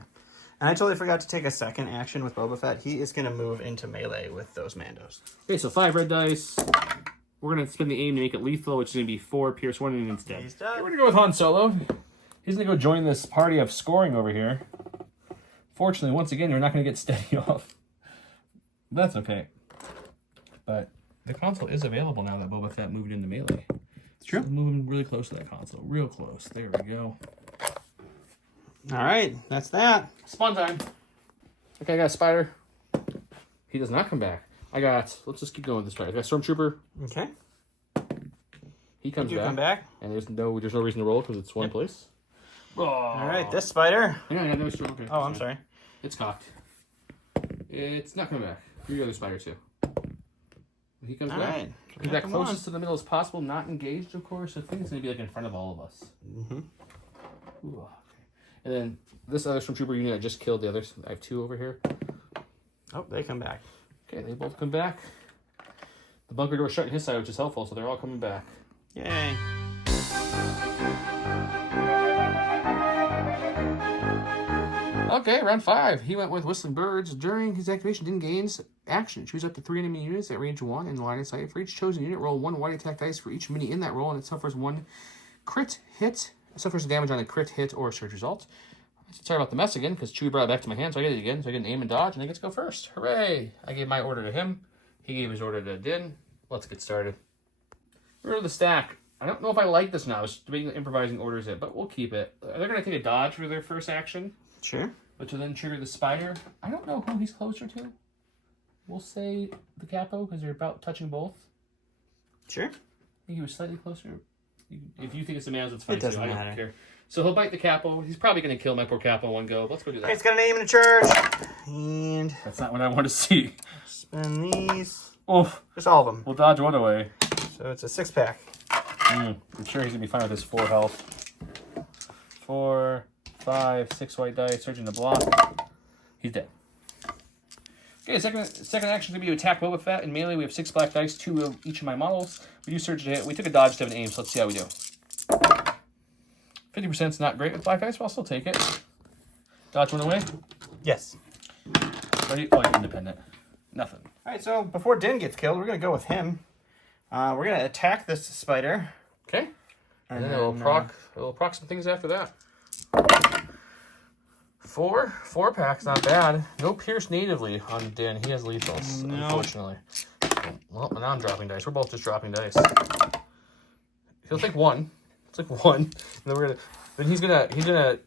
And I totally forgot to take a second action with Boba Fett. He is going to move into melee with those Mandos. Okay, so 5 red dice. We're going to spin the aim to make it lethal, which is going to be 4, pierce 1, and it's dead. He's dead. We're going to go with Han Solo. He's going to go join this party of scoring over here. Fortunately, once again, we're not going to get steady off. That's okay. But the console is available now that Boba Fett moved into melee. It's true. So moving really close to that console. Real close. There we go. All right, that's that. Spawn time. Okay, I got a spider. He does not come back. let's just keep going with this spider. I got Stormtrooper. Okay. He comes You back. come back. And there's no reason to roll because it's one place. Oh. All right, this spider. Yeah, no, it's okay. Oh, I'm sorry. It's cocked. It's not coming back. You're the other spider too. He comes All back. right. He's back closest to the middle as possible, not engaged, of course. I think it's going to be like in front of all of us. Mm-hmm. Ooh, okay. And then this other Stormtrooper unit I just killed the others. I have 2 over here. Oh, they come back. Okay, they both come back. The bunker door shut on his side, which is helpful, so they're all coming back. Yay. Okay, round 5. He went with Whistling Birds. During his activation, didn't gain action. Choose up to 3 enemy units at range 1 in line of sight. For each chosen unit, roll 1 white attack dice for each mini in that roll, and it suffers 1 crit hit. It suffers damage on a crit hit or surge result. Sorry about the mess again, because Chewie brought it back to my hand, so I get it again. So I get an aim and dodge, and I get to go first. Hooray! I gave my order to him. He gave his order to Din. Let's get started. We're to the stack. I don't know if I like this now. I was debating improvising orders it, but we'll keep it. They're going to take a dodge for their first action. Sure. Which will then trigger the spider. I don't know who he's closer to. We'll say the capo, because they're about touching both. Sure. I think he was slightly closer. If you think it's the man's, it's fine. It doesn't too. matter. I don't care. So he'll bite the capo. He's probably going to kill my poor capo in one go. Let's go do that. Okay, it's got an aim and a charge. And That's not what I want to see. spin these. Oof. Just all of them. We'll dodge one away. So it's a 6-pack. I'm sure he's going to be fine with his 4 health. 4, 5, 6 white dice. Surging the block. He's dead. Okay, second action is going to be to attack Boba Fett. In melee, we have 6 black dice, 2 of each of my models. We do surge to hit. We took a dodge to have an aim, so let's see how we do. 50% is not great with black dice, but I'll still take it. Dodge one away. Yes. Ready? Oh, you're independent. Nothing. All right, so before Din gets killed, we're going to go with him. We're going to attack this spider. Okay. And then it'll proc some things after that. 4-pack's not bad. No Pierce natively on Den. He has lethals, unfortunately. Well, now I'm dropping dice. We're both just dropping dice. He'll take one. It's like one. And then he's gonna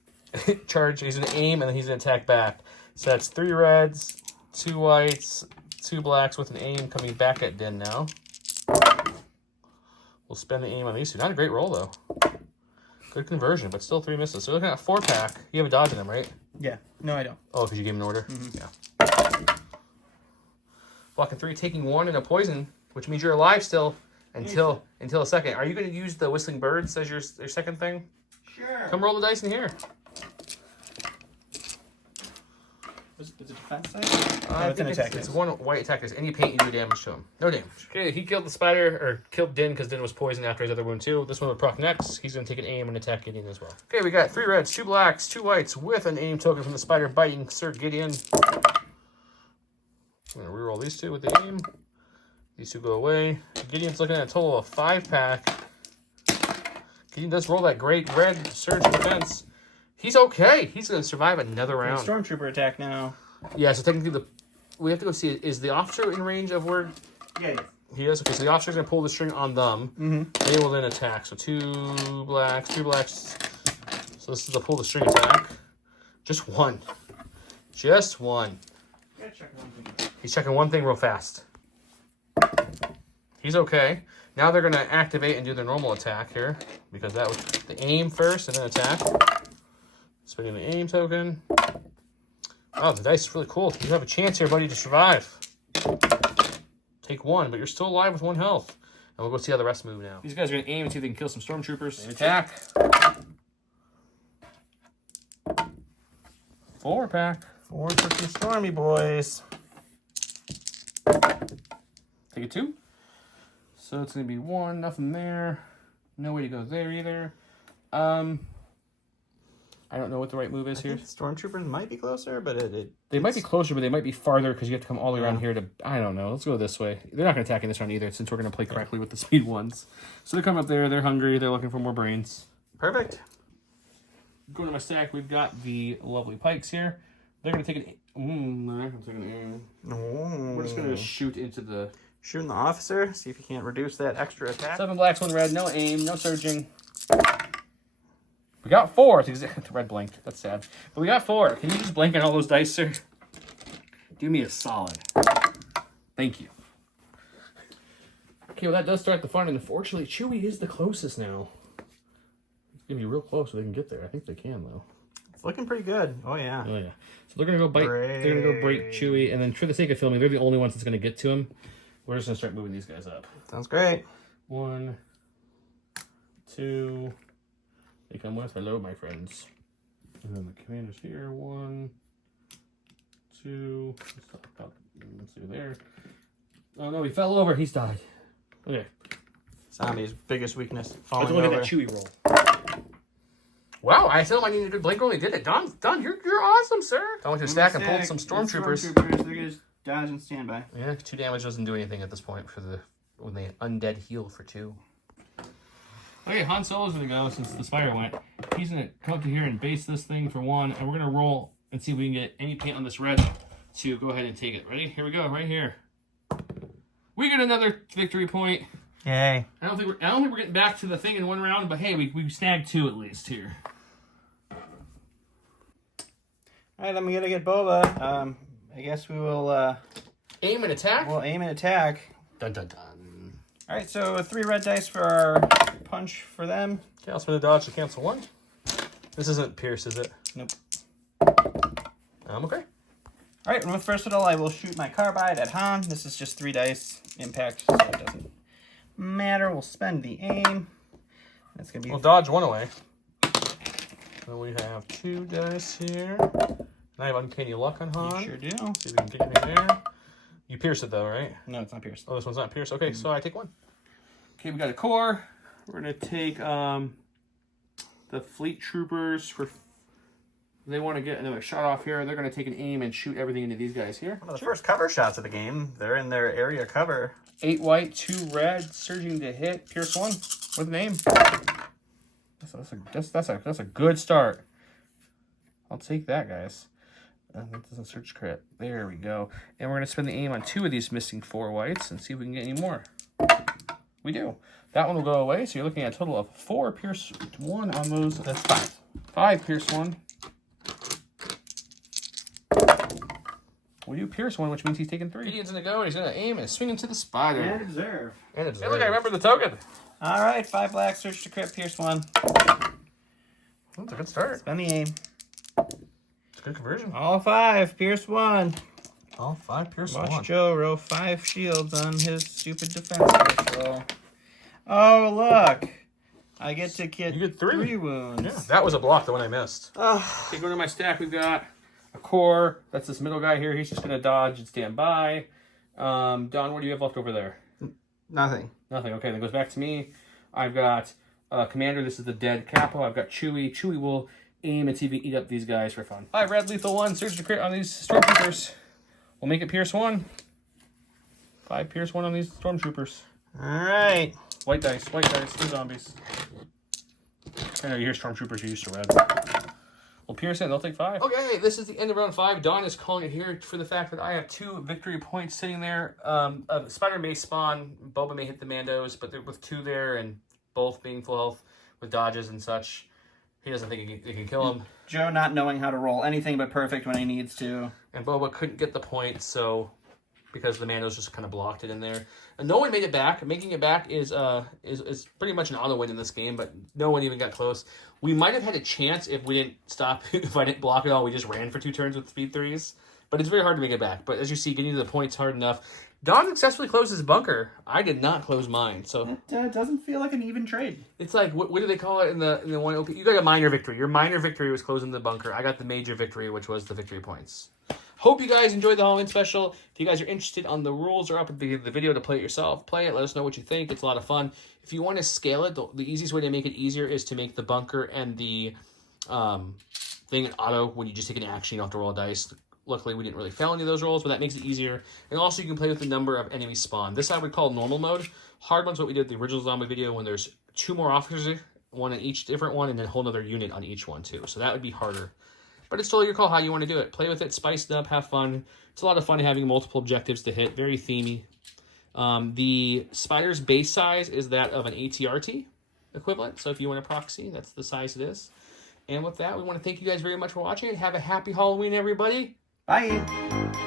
charge. He's gonna aim, and then he's gonna attack back. So that's 3 reds, 2 whites, 2 blacks with an aim coming back at Den now. We'll spend the aim on these two. Not a great roll though. Good conversion, but still 3 misses. So we're looking at a 4-pack. You have a dodge in them, right? Yeah. No, I don't. Oh, because you gave him an order? Yeah. Blocking 3, taking 1 and a poison, which means you're alive still until a second. Are you going to use the Whistling Birds as your second thing? Sure. Come roll the dice in here. Is it defense side? No, it's an attack. It's 1 white attack. There's any paint, you do damage to him. No damage. Okay, he killed the spider, or killed Din because Din was poisoned after his other wound too. This one will proc next. He's going to take an aim and attack Gideon as well. Okay, we got 3 reds, 2 blacks, 2 whites with an aim token from the spider biting Sir Gideon. I'm going to reroll these 2 with the aim. These 2 go away. Gideon's looking at a total of 5-pack. Gideon does roll that great red surge defense. He's okay. He's going to survive another round. Stormtrooper attack now. Yeah, so technically we have to go see, is the officer in range of where? Yeah. He is? Okay, so the officer's going to pull the string on them. Mm-hmm. They will then attack. So 2 blacks, 3 blacks. So this is a pull the string attack. Just 1. Just 1. He's checking one thing real fast. He's okay. Now they're going to activate and do their normal attack here. Because that was the aim first and then attack. Spending the aim token. Oh, the dice is really cool. You have a chance here, buddy, to survive. Take 1, but you're still alive with 1 health. And we'll go see how the rest move now. These guys are going to aim and see if they can kill some stormtroopers. Attack. 4-pack. 4 for some Stormy boys. Take a 2. So it's going to be 1, nothing there. No way to go there either. I don't know what the right move is here. Stormtroopers might be closer, but they might be closer, but they might be farther because you have to come all the way around here to... I don't know. Let's go this way. They're not going to attack in this round either since we're going to play correctly with the speed ones. So they come up there. They're hungry. They're looking for more brains. Perfect. Going to my stack, we've got the lovely pikes here. They're going to take an... I'm taking an aim. No. We're just going to shoot into the... Shooting the officer. See if you can't reduce that extra attack. 7 blacks, 1 red. No aim. No surging. We got 4. The red blinked. That's sad. But we got 4. Can you just blink on all those dice, sir? Do me a solid. Thank you. Okay, well, that does start the fun. And unfortunately, Chewie is the closest now. It's going to be real close so they can get there. I think they can, though. It's looking pretty good. Oh, yeah. Oh, yeah. So they're going to go bite. They're going to go break Chewie. And then for the sake of filming, they're the only ones that's going to get to him. We're just going to start moving these guys up. Sounds great. 1, 2... They come with. Hello, my friends. And then the commander's here. 1, 2. Let's see there. Oh no, he fell over. He's died. Okay. Zombie's biggest weakness. Let's Falling look at over. that Chewie roll. Wow, I told him I needed a good blink roll. He did it. Don, you're awesome, sir. I went to stack and pulled some stormtroopers. They're just dodge and standby. Yeah, 2 damage doesn't do anything at this point for when they undead heal for 2. Okay, Han Solo's gonna go since the spider went. He's gonna come up to here and base this thing for 1, and we're gonna roll and see if we can get any paint on this red to go ahead and take it. Ready? Here we go, right here. We get another victory point. Yay! I don't think we're getting back to the thing in 1 round, but hey, we snagged 2 at least here. All right, I'm gonna get Boba. I guess we will aim and attack. We'll aim and attack. Dun dun dun. All right, so 3 red dice for our punch for them. Okay, I'll spend a dodge to cancel 1. This isn't Pierce, is it? Nope. Okay. All right, and with versatile, I will shoot my carbide at Han. This is just 3 dice impact, so it doesn't matter. We'll spend the aim. That's gonna be. We'll dodge 1 away. So we have 2 dice here. And I have uncanny luck on Han. You sure do. See if we can get anything there. You pierce it though, right? No, it's not pierced. Oh, this one's not pierced. Okay, so I take 1. Okay, we got a core. We're gonna take the fleet troopers for. They want to get another shot off here. They're gonna take an aim and shoot everything into these guys here. One of the first cover shots of the game. They're in their area cover. 8 white, 2 red, surging to hit. Pierce 1 with an aim. That's a good start. I'll take that, guys. That doesn't search crit. There we go. And we're going to spend the aim on 2 of these missing 4 whites and see if we can get any more. We do. That one will go away, so you're looking at a total of 4 Pierce 1 on those. That's 5. 5 Pierce 1. We do Pierce 1, which means he's taking 3. Gideon's going to go, and he's going to aim and swing into the spider. And observe. And observe. Hey, look, I remember the token. All right, 5 black, search to crit, Pierce 1. That's a good start. Spend the aim. It's a good conversion. All 5, Pierce 1. All 5 Pierce 1. Watch Joe roll 5 shields on his stupid defense dice roll. Oh, look. I get to get, you get 3 wounds. Yeah, that was a block, the one I missed. Oh. Okay, going to my stack, we've got a core. That's this middle guy here. He's just going to dodge and stand by. Don, what do you have left over there? Nothing. Nothing. Okay, then it goes back to me. I've got Commander. This is the dead Capo. I've got Chewie. Chewie will aim and see if we can eat up these guys for fun. 5 red lethal 1. Surge to crit on these Stormtroopers. We'll make it Pierce 1. 5 Pierce 1 on these Stormtroopers. All right. White dice. 2 zombies. I know you hear Stormtroopers, you're used to red. We'll pierce it, and they'll take 5. Okay, this is the end of round 5. Dawn is calling it here for the fact that I have 2 victory points sitting there. Spider may spawn, Boba may hit the Mandos, but with 2 there and both being full health with dodges and such, he doesn't think he can kill him. Joe not knowing how to roll anything but perfect when he needs to. And Boba couldn't get the point, so because the Mandos just kind of blocked it in there. And no one made it back. Making it back is pretty much an auto win in this game, but no one even got close. We might have had a chance if we didn't stop, if I didn't block it all. We just ran for 2 turns with speed 3s. But it's very hard to make it back. But as you see, getting to the point's hard enough. Don successfully closed his bunker. I did not close mine. So it doesn't feel like an even trade. It's like, what do they call it in the one? Okay, you got a minor victory. Your minor victory was closing the bunker. I got the major victory, which was the victory points. Hope you guys enjoyed the Halloween special. If you guys are interested on the rules or up at the video to play it yourself, play it. Let us know what you think. It's a lot of fun. If you want to scale it, the easiest way to make it easier is to make the bunker and the thing an auto when you just take an action. You don't have to roll dice. Luckily, we didn't really fail any of those rolls, but that makes it easier. And also, you can play with the number of enemies spawn. This I would call normal mode. Hard one's what we did in the original zombie video when there's 2 more officers, 1 in each different one, and then a whole other unit on each one too. So that would be harder. But it's totally your call how you want to do it. Play with it, spice it up, have fun. It's a lot of fun having multiple objectives to hit. Very themey. The spider's base size is that of an ATRT equivalent. So if you want a proxy, that's the size it is. And with that, we want to thank you guys very much for watching. Have a happy Halloween, everybody. Bye.